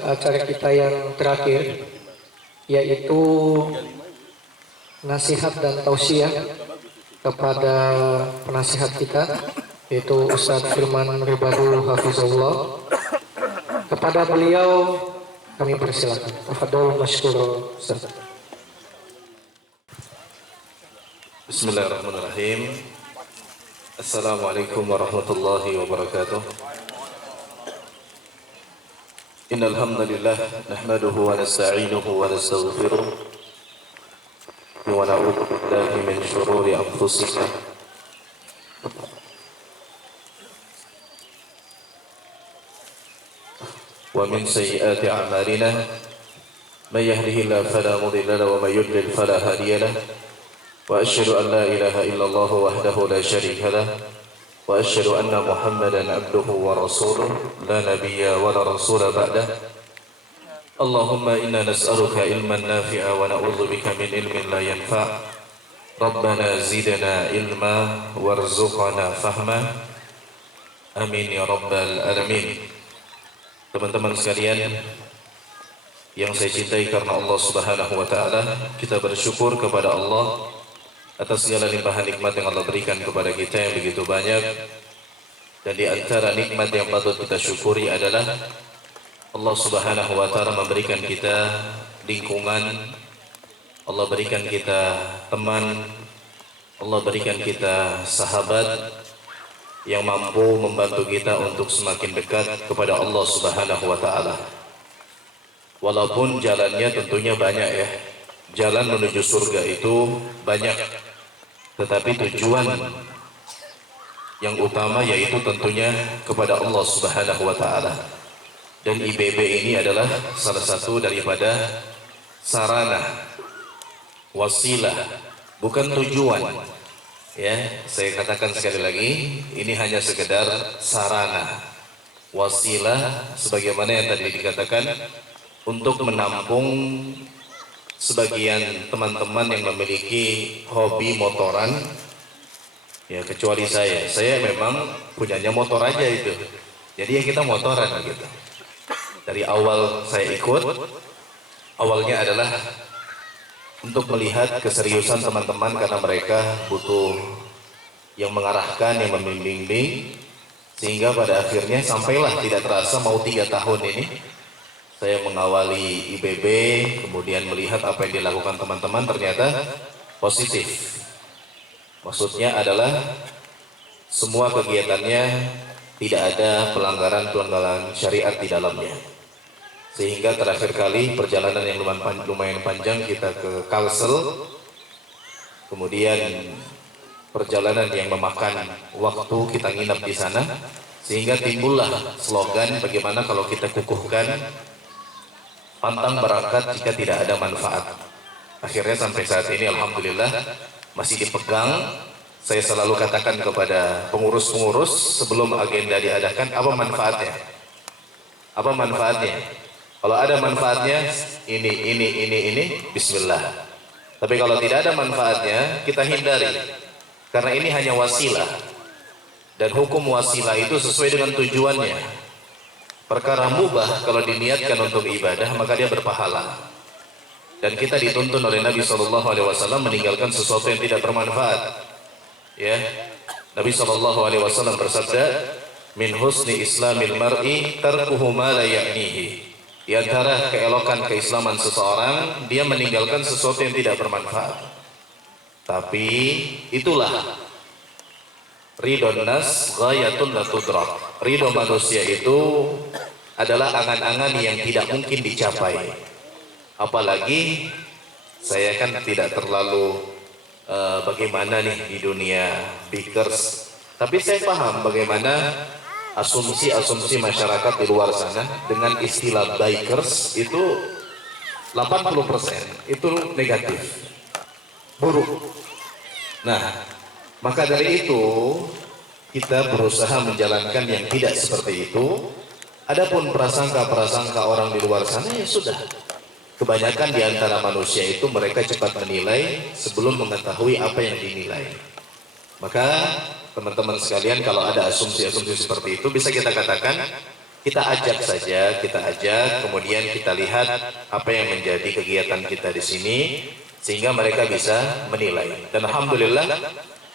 acara kita yang terakhir yaitu nasihat dan tausiah kepada penasihat kita yaitu Ustadz Firman Ribadu Hafizullah. Kepada beliau kami persilakan. Tafadhol masykur. Bismillahirrahmanirrahim. Assalamualaikum warahmatullahi wabarakatuh. Innal hamdalillah nahmaduhu wa nasta'inuhu wa nastaghfiruh wa na'udzu billahi min shururi anfusina wa min sayyiati a'malina may yahdihillahu fala mudilla lahu wa may yudlil fala hadiya lahu wa asyhadu an la ilaha illallah wahdahu la syarika lahu wa asyhadu anna Muhammadan abduhu wa rasuluh la nabiyya wa la rasula ba'dah. Allahumma inna nas'aluka ilman nafi'a wa na'udzu bika min ilmin la yanfa'. Rabbana zidna ilma warzuqna fahma. Amin ya rabbal alamin. Teman-teman sekalian yang saya cintai karena Allah Subhanahu wa taala, kita bersyukur kepada Allah atas segala limpahan nikmat yang Allah berikan kepada kita yang begitu banyak. Dan di antara nikmat yang patut kita syukuri adalah Allah Subhanahu wa taala memberikan kita lingkungan, Allah berikan kita teman, Allah berikan kita sahabat yang mampu membantu kita untuk semakin dekat kepada Allah Subhanahu wa taala. Walaupun jalannya tentunya banyak ya. Jalan menuju surga itu banyak. Tetapi tujuan yang utama yaitu tentunya kepada Allah Subhanahu wa taala. Dan IBB ini adalah salah satu daripada sarana, wasilah, bukan tujuan. Ya, saya katakan sekali lagi, ini hanya sekedar sarana, wasilah, sebagaimana yang tadi dikatakan, untuk menampung sebagian teman-teman yang memiliki hobi motoran. Ya, kecuali saya memang punyanya motor aja itu. Jadi ya kita motoran gitu. Dari awal saya ikut, awalnya adalah untuk melihat keseriusan teman-teman karena mereka butuh yang mengarahkan, yang membimbing, sehingga pada akhirnya sampailah tidak terasa mau 3 tahun ini saya mengawali IBB, kemudian melihat apa yang dilakukan teman-teman ternyata positif. Maksudnya adalah semua kegiatannya tidak ada pelanggaran-pelanggaran syariat di dalamnya. Sehingga terakhir kali perjalanan yang lumayan panjang kita ke Kalsel, kemudian perjalanan yang memakan waktu kita nginap di sana, sehingga timbullah slogan bagaimana kalau kita kukuhkan pantang berangkat jika tidak ada manfaat. Akhirnya sampai saat ini alhamdulillah masih dipegang. Saya selalu katakan kepada pengurus-pengurus sebelum agenda diadakan, apa manfaatnya? Apa manfaatnya? Kalau ada manfaatnya, ini, bismillah. Tapi kalau tidak ada manfaatnya, kita hindari. Karena ini hanya wasilah. Dan hukum wasilah itu sesuai dengan tujuannya. Perkara mubah kalau diniatkan untuk ibadah, maka dia berpahala. Dan kita dituntun oleh Nabi SAW meninggalkan sesuatu yang tidak bermanfaat. Ya, Nabi SAW bersabda, min husni islamil mar'i tarkuhu ma la ya'nihi. Di antara keelokan keislaman seseorang, dia meninggalkan sesuatu yang tidak bermanfaat. Tapi itulah ridho nas ghayatun la tudrak. Ridho manusia itu adalah angan-angan yang tidak mungkin dicapai. Apalagi saya kan tidak terlalu bagaimana nih di dunia bikers, tapi saya paham bagaimana asumsi-asumsi masyarakat di luar sana dengan istilah bikers itu 80% itu negatif, buruk. Nah, maka dari itu kita berusaha menjalankan yang tidak seperti itu. Adapun prasangka-prasangka orang di luar sana ya sudah. Kebanyakan di antara manusia itu mereka cepat menilai sebelum mengetahui apa yang dinilai. Maka teman-teman sekalian, kalau ada asumsi-asumsi seperti itu bisa kita katakan, kita ajak saja, kemudian kita lihat apa yang menjadi kegiatan kita di sini sehingga mereka bisa menilai. Dan alhamdulillah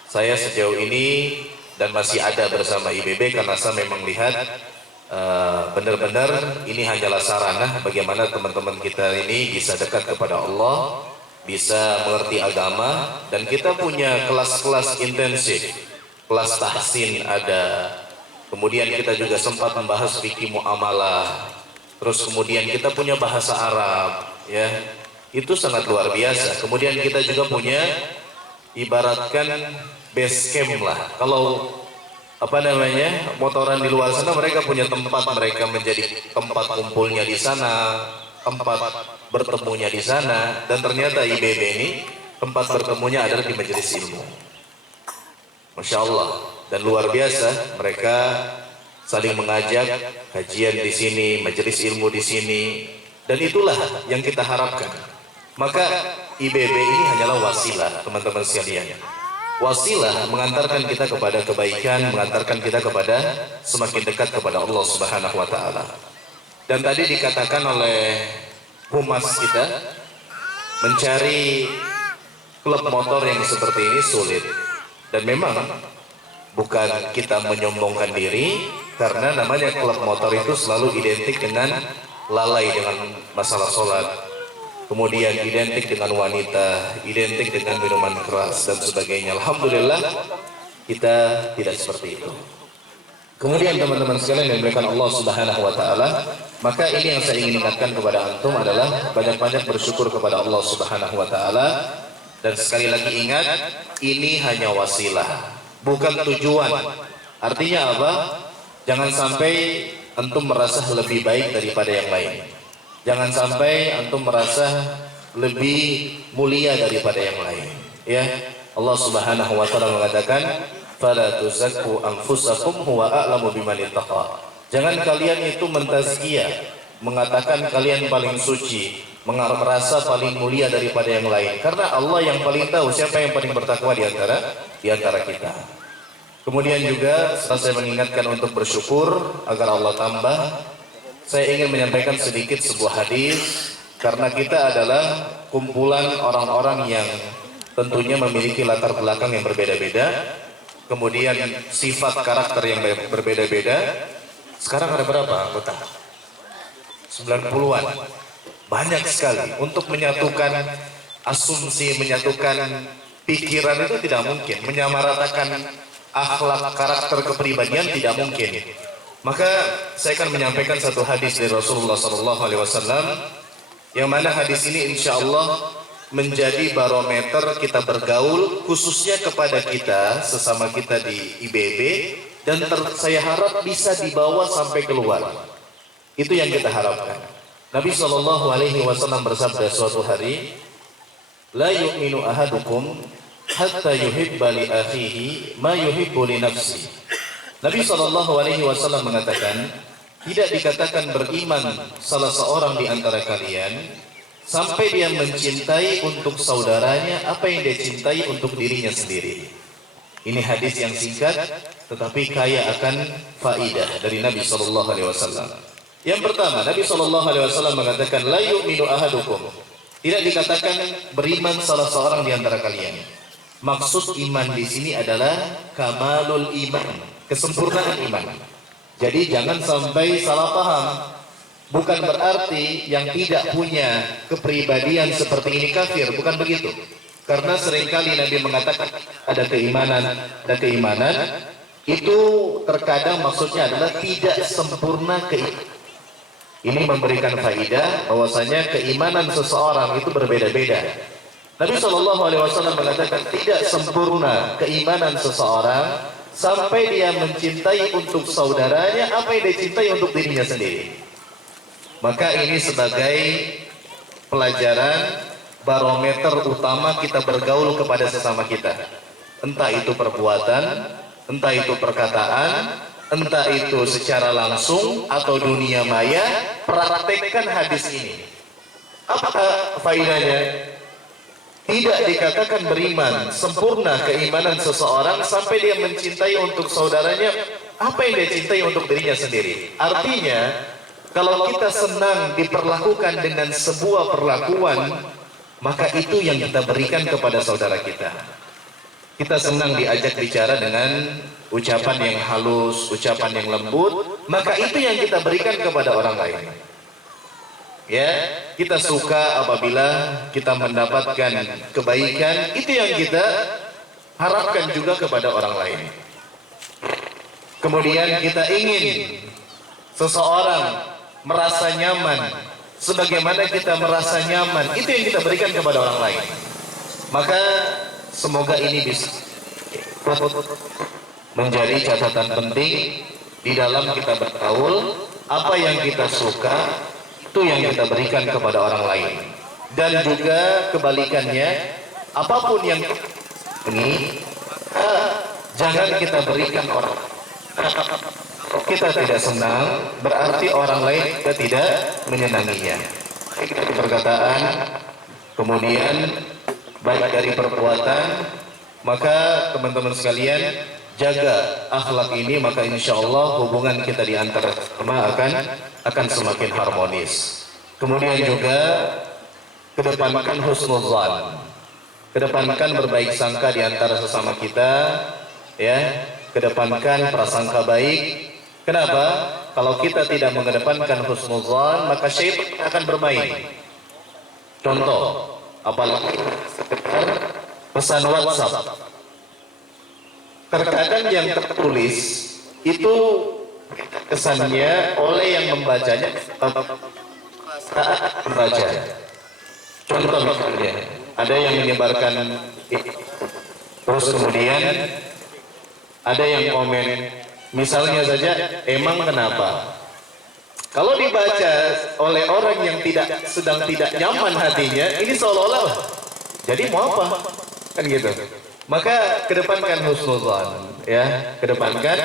saya sejauh ini dan masih ada bersama IBB karena saya memang lihat benar-benar ini hanyalah sarana bagaimana teman-teman kita ini bisa dekat kepada Allah, bisa mengerti agama, dan kita punya kelas-kelas intensif, kelas tahsin ada, kemudian kita juga sempat membahas fikih muamalah, terus kemudian kita punya bahasa Arab, ya itu sangat luar biasa. Kemudian kita juga punya ibaratkan base camp lah, kalau apa namanya motoran di luar sana mereka punya tempat, mereka menjadi tempat kumpulnya di sana, tempat bertemunya di sana, dan ternyata IBB ini tempat bertemunya adalah di majelis ilmu. Masya Allah, dan luar biasa mereka saling mengajak kajian di sini, majelis ilmu di sini, dan itulah yang kita harapkan. Maka IBB ini hanyalah wasilah, teman-teman sekalian. Wasilah mengantarkan kita kepada kebaikan, mengantarkan kita kepada semakin dekat kepada Allah Subhanahu wa taala. Dan tadi dikatakan oleh humas kita, mencari klub motor yang seperti ini sulit. Dan memang bukan kita menyombongkan diri, karena namanya klub motor itu selalu identik dengan lalai dengan masalah sholat, kemudian identik dengan wanita, identik dengan minuman keras dan sebagainya. Alhamdulillah kita tidak seperti itu. Kemudian teman-teman sekalian yang dimuliakan Allah Subhanahu wa taala, maka ini yang saya ingin ingatkan kepada antum adalah banyak-banyak bersyukur kepada Allah Subhanahu wa taala. Dan sekali lagi ingat, ini hanya wasilah, bukan tujuan. Artinya apa? Jangan sampai antum merasa lebih baik daripada yang lain. Jangan sampai antum merasa lebih mulia daripada yang lain, ya. Allah Subhanahu wa taala mengatakan, "Fala tuzakku anfusakum huwa a'lamu biman ittaqa." Jangan kalian itu mentazkiyah, mengatakan kalian paling suci, merasa paling mulia daripada yang lain. Karena Allah yang paling tahu siapa yang paling bertakwa di antara kita. Kemudian juga setelah saya mengingatkan untuk bersyukur agar Allah tambah, saya ingin menyampaikan sedikit sebuah hadis. Karena kita adalah kumpulan orang-orang yang tentunya memiliki latar belakang yang berbeda-beda, kemudian sifat karakter yang berbeda-beda. Sekarang ada berapa anggota? 90-an. Banyak sekali. Untuk menyatukan asumsi, menyatukan pikiran itu tidak mungkin. Menyamaratakan akhlak, karakter, kepribadian tidak mungkin. Maka saya akan menyampaikan satu hadis dari Rasulullah SAW, yang mana hadis ini insya Allah menjadi barometer kita bergaul, khususnya kepada kita, sesama kita di IBB, dan saya harap bisa dibawa sampai keluar. Itu yang kita harapkan. Nabi SAW bersabda suatu hari, "La yu'minu ahadukum hatta yuhibba li akhihi ma yuhibbu li nafsi." Nabi SAW mengatakan, tidak dikatakan beriman salah seorang di antara kalian sampai dia mencintai untuk saudaranya apa yang dia cintai untuk dirinya sendiri. Ini hadis yang singkat tetapi kaya akan faidah dari Nabi SAW. Yang pertama, Nabi SAW mengatakan, "La yu'minu ahadukum." Tidak dikatakan beriman salah seorang di antara kalian. Maksud iman di sini adalah kamalul iman, kesempurnaan iman. Jadi jangan sampai salah paham. Bukan berarti yang tidak punya kepribadian seperti ini kafir, bukan begitu. Karena seringkali Nabi mengatakan ada keimanan, itu terkadang maksudnya adalah tidak sempurna keimanan. Ini memberikan faidah bahwasanya keimanan seseorang itu berbeda-beda. Nabi SAW mengatakan tidak sempurna keimanan seseorang sampai dia mencintai untuk saudaranya apa yang dia cintai untuk dirinya sendiri. Maka ini sebagai pelajaran barometer utama kita bergaul kepada sesama kita. Entah itu perbuatan, entah itu perkataan, entah itu secara langsung atau dunia maya, praktekkan hadis ini. Apa faedahnya? Tidak dikatakan beriman sempurna keimanan seseorang sampai dia mencintai untuk saudaranya apa yang dia cintai untuk dirinya sendiri. Artinya, kalau kita senang diperlakukan dengan sebuah perlakuan, maka itu yang kita berikan kepada saudara kita. Kita senang diajak bicara dengan ucapan yang halus, ucapan yang lembut, maka itu yang kita berikan kepada orang lain. Ya, kita suka apabila kita mendapatkan kebaikan, itu yang kita harapkan juga kepada orang lain. Kemudian kita ingin seseorang merasa nyaman sebagaimana kita merasa nyaman, itu yang kita berikan kepada orang lain. Maka semoga ini bisa menjadi catatan penting di dalam kita bergaul. Apa yang kita suka itu yang kita berikan kepada orang lain, dan juga kebalikannya, apapun yang ini jangan kita berikan orang. Kita tidak senang berarti orang lain kita tidak menyenanginya. Itu perkataan, kemudian baik dari perbuatan. Maka teman-teman sekalian, jaga akhlak ini, maka insya Allah hubungan kita di antara sesama akan semakin harmonis. Kemudian juga kedepankan husnuzan, kedepankan berbaik sangka di antara sesama kita, ya, kedepankan prasangka baik. Kenapa? Kalau kita tidak mengedepankan husnuzan, maka syaitan akan bermain. Contoh, apalagi pesan WhatsApp. Terkadang yang tertulis itu kesannya oleh yang membacanya membaca. Contoh misalnya, ada yang menyebarkan, terus kemudian ada yang komen, misalnya saja, emang kenapa? Kalau dibaca oleh orang yang sedang tidak nyaman hatinya, ini seolah-olah jadi mau apa? Kan gitu. maka kedepankan husnuzan, ya, kedepankan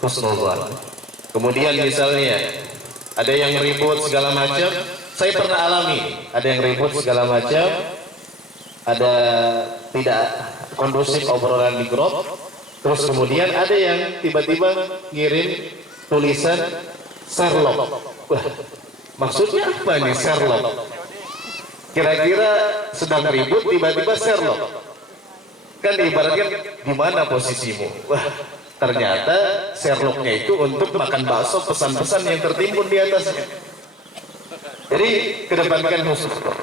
husnuzan. Kemudian misalnya ada yang ribut segala macam, saya pernah alami, ada yang ribut segala macam, ada tidak kondusif obrolan di grup, terus kemudian ada yang tiba-tiba ngirim tulisan Sherlock. Wah, maksudnya apa nih Sherlock? Kira-kira sedang ribut tiba-tiba Sherlock. Kan ibaratkan gimana posisimu? Wah, ternyata Sherlocknya itu untuk makan bakso pesan-pesan yang tertimbun di atasnya. Jadi kedepankan husnul.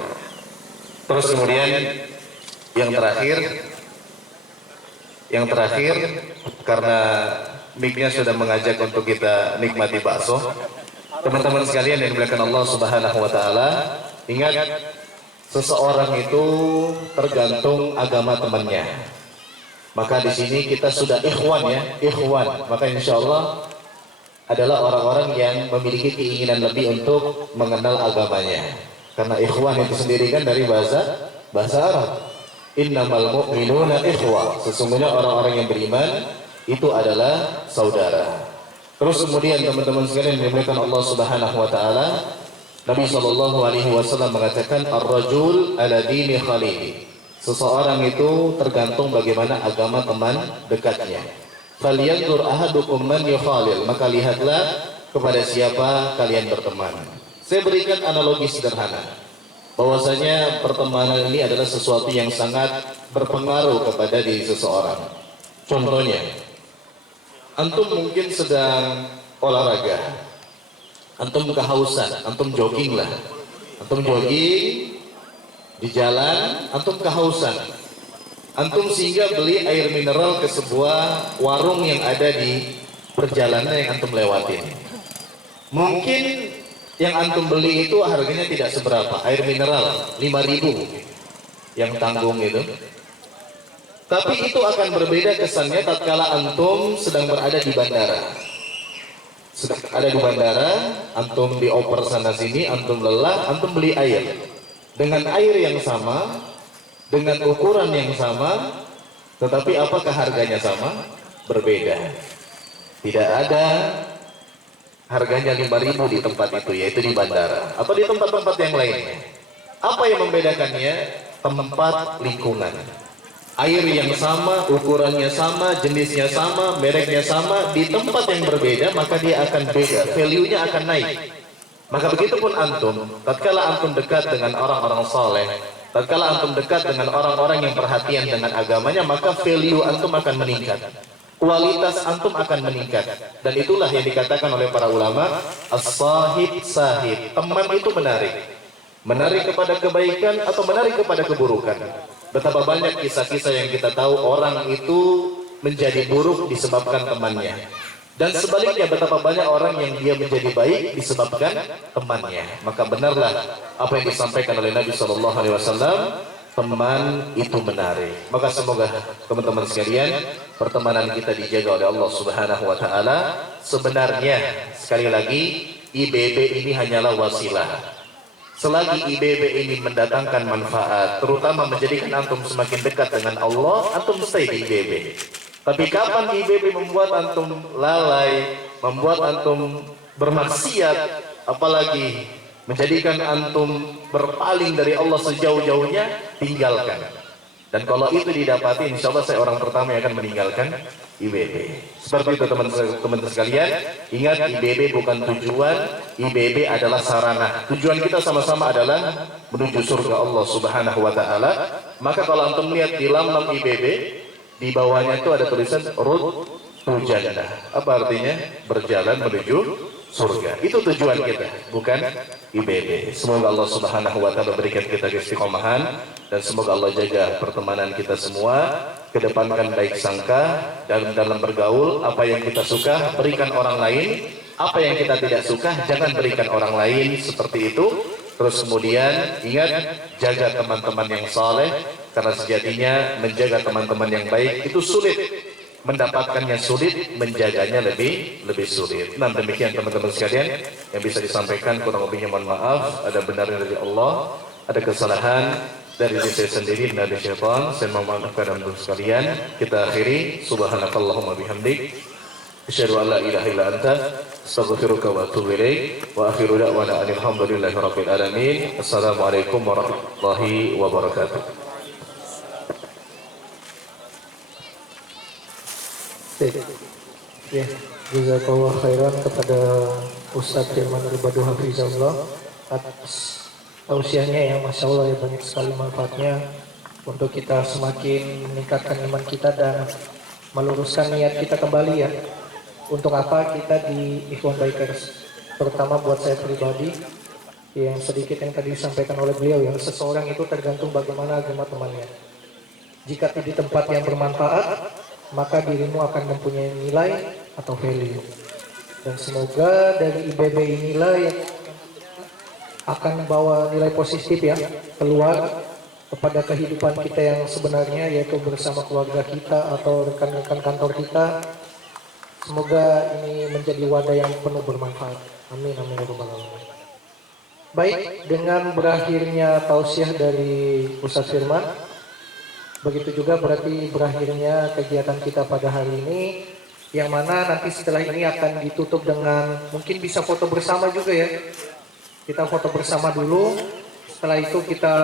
Terus kemudian yang terakhir karena mic-nya sudah mengajak untuk kita nikmati bakso. Teman-teman sekalian yang dimuliakan Allah Subhanahu wa taala, ingat seseorang itu tergantung agama temannya. Maka di sini kita sudah ikhwan ya, ikhwan. Maka insya Allah adalah orang-orang yang memiliki keinginan lebih untuk mengenal agamanya. Karena ikhwan itu sendiri kan dari bahasa Arab. Innamal mu'minuna ikhwa. Sesungguhnya orang-orang yang beriman itu adalah saudara. Terus kemudian teman-teman sekalian yang dimuliakan Allah Subhanahu wa taala, Nabi SAW mengatakan ar-rajul ala dini khalili. Seseorang itu tergantung bagaimana agama teman dekatnya. Falyanzur ahadukum man yukhalil. Maka lihatlah kepada siapa kalian berteman. Saya berikan analogi sederhana. Bahwasanya pertemanan ini adalah sesuatu yang sangat berpengaruh kepada diri seseorang. Contohnya, antum mungkin sedang olahraga, antum kehausan, antum jogging lah, antum jogging di jalan, antum kehausan, antum singgah beli air mineral ke sebuah warung yang ada di perjalanan yang antum lewatin. Mungkin yang antum beli itu harganya tidak seberapa, air mineral 5.000 yang tanggung itu. Tapi itu akan berbeda kesannya tatkala antum sedang berada di bandara. Sedang ada di bandara, antum dioper sana sini, antum lelah, antum beli air. Dengan air yang sama, dengan ukuran yang sama, tetapi apakah harganya sama? Berbeda. Tidak ada harganya 5.000 di tempat itu, yaitu di bandara atau di tempat-tempat yang lainnya. Apa yang membedakannya? Tempat, lingkungan. Air yang sama, ukurannya sama, jenisnya sama, mereknya sama, di tempat yang berbeda, maka dia akan beda, value-nya akan naik. Maka begitupun antum, tatkala antum dekat dengan orang-orang saleh, tatkala antum dekat dengan orang-orang yang perhatian dengan agamanya, maka value antum akan meningkat. Kualitas antum akan meningkat. Dan itulah yang dikatakan oleh para ulama, as-sahib sahib. Teman itu menarik. Menarik kepada kebaikan atau menarik kepada keburukan. Betapa banyak kisah-kisah yang kita tahu orang itu menjadi buruk disebabkan temannya. Dan sebaliknya betapa banyak orang yang dia menjadi baik disebabkan temannya. Maka benarlah apa yang disampaikan oleh Nabi SAW, teman itu menarik. Maka semoga teman-teman sekalian pertemanan kita dijaga oleh Allah Subhanahu wa taala. Sebenarnya sekali lagi IBB ini hanyalah wasilah. Selagi IBB ini mendatangkan manfaat, terutama menjadikan antum semakin dekat dengan Allah, antum stay di IBB. Tapi kapan IBB membuat antum lalai, membuat antum bermaksiat, apalagi menjadikan antum berpaling dari Allah sejauh-jauhnya, tinggalkan. Dan kalau itu didapati, insya Allah saya orang pertama yang akan meninggalkan IBB. Seperti itu teman-teman sekalian, ingat IBB bukan tujuan, IBB adalah sarana. Tujuan kita sama-sama adalah menuju surga Allah Subhanahu wa taala. Maka kalau antum lihat di lambang IBB, di bawahnya itu ada tulisan Road to Jannah. Apa artinya? Berjalan menuju surga. Itu tujuan kita, bukan IBB. Semoga Allah Subhanahu wa taala berikan kita keistiqomahan dan semoga Allah jaga pertemanan kita semua, kedepankan baik sangka dalam bergaul. Apa yang kita suka berikan orang lain, apa yang kita tidak suka jangan berikan orang lain, seperti itu. Terus kemudian ingat, jaga teman-teman yang saleh, karena sejatinya menjaga teman-teman yang baik itu sulit, mendapatkannya sulit, menjaganya lebih sulit. Nah, demikian teman-teman sekalian yang bisa disampaikan, kurang lebihnya mohon maaf. Ada benarnya dari Allah, ada kesalahan dari diri saya sendiri dan dari syaitan. Saya mohon maaf kepada anda sekalian. Kita akhiri. Subhanakallahumma bihamdik. Asyhadu an la ilaha illa anta astaghfiruka wa atubu ilaik. Wa akhiru da'wana alhamdulillahi rabbil alamin. Assalamualaikum warahmatullahi wabarakatuh. Ya, jazakallah khairan kepada Ustadz Firman Ribadu Hafizahullah atas tausiahnya yang Masya Allah ya, banyak sekali manfaatnya untuk kita semakin meningkatkan iman kita dan meluruskan niat kita kembali ya. Untuk apa kita di Ikhwan Bikers, terutama buat saya pribadi, yang sedikit yang tadi disampaikan oleh beliau, yang seseorang itu tergantung bagaimana agama temannya. Jika di tempat yang bermanfaat, maka dirimu akan mempunyai nilai atau value. Dan semoga dari IBB inilah yang akan membawa nilai positif ya keluar kepada kehidupan kita yang sebenarnya, yaitu bersama keluarga kita atau rekan-rekan kantor kita. Semoga ini menjadi wadah yang penuh bermanfaat. Amin amin ya rabbal alamin. Baik, dengan berakhirnya tausiah dari Ustadz Firman, begitu juga berarti berakhirnya kegiatan kita pada hari ini, yang mana nanti setelah ini akan ditutup dengan mungkin bisa foto bersama juga ya. Kita foto bersama dulu, setelah itu kita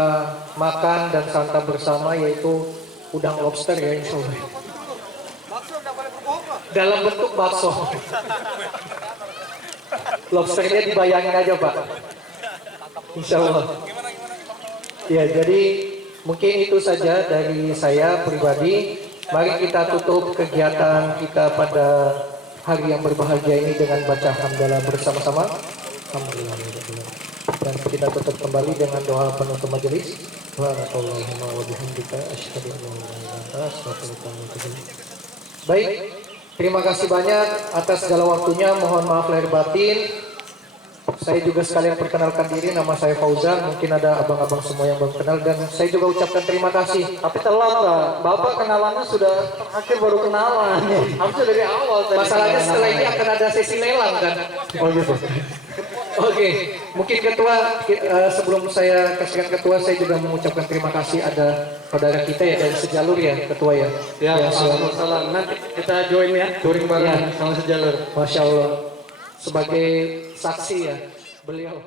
makan dan santap bersama, yaitu udang lobster ya insya Allah. Dalam bentuk bakso. Lobsternya dibayangin aja Pak. Insya Allah. Ya, jadi mungkin itu saja dari saya pribadi. Mari kita tutup kegiatan kita pada hari yang berbahagia ini dengan baca hamdalah bersama-sama. Alhamdulillah. Dan kita tutup kembali dengan doa penutup majelis. Subhanakallahumma wa bihamdika asyhadu an la ilaha illa anta astaghfiruka wa atubu ilaik. Baik, terima kasih banyak atas segala waktunya. Mohon maaf lahir batin. Saya juga sekalian perkenalkan diri, nama saya Fauzan. Mungkin ada abang-abang semua yang belum kenal, dan saya juga ucapkan terima kasih. Tapi telat Pak, Bapak kenalannya sudah akhir baru kenalan. Harusnya dari awal. Masalahnya setelah ini akan ada sesi lelang kan. Oh gitu. Oke, mungkin ketua, sebelum saya kasihkan ketua, saya juga mengucapkan terima kasih ada saudara kita ya dari sejalur ya ketua ya. Ya, yang selalu salam. Nanti kita join ya, touring bareng sama sejalur. Masya Allah, sebagai saksi ya beliau.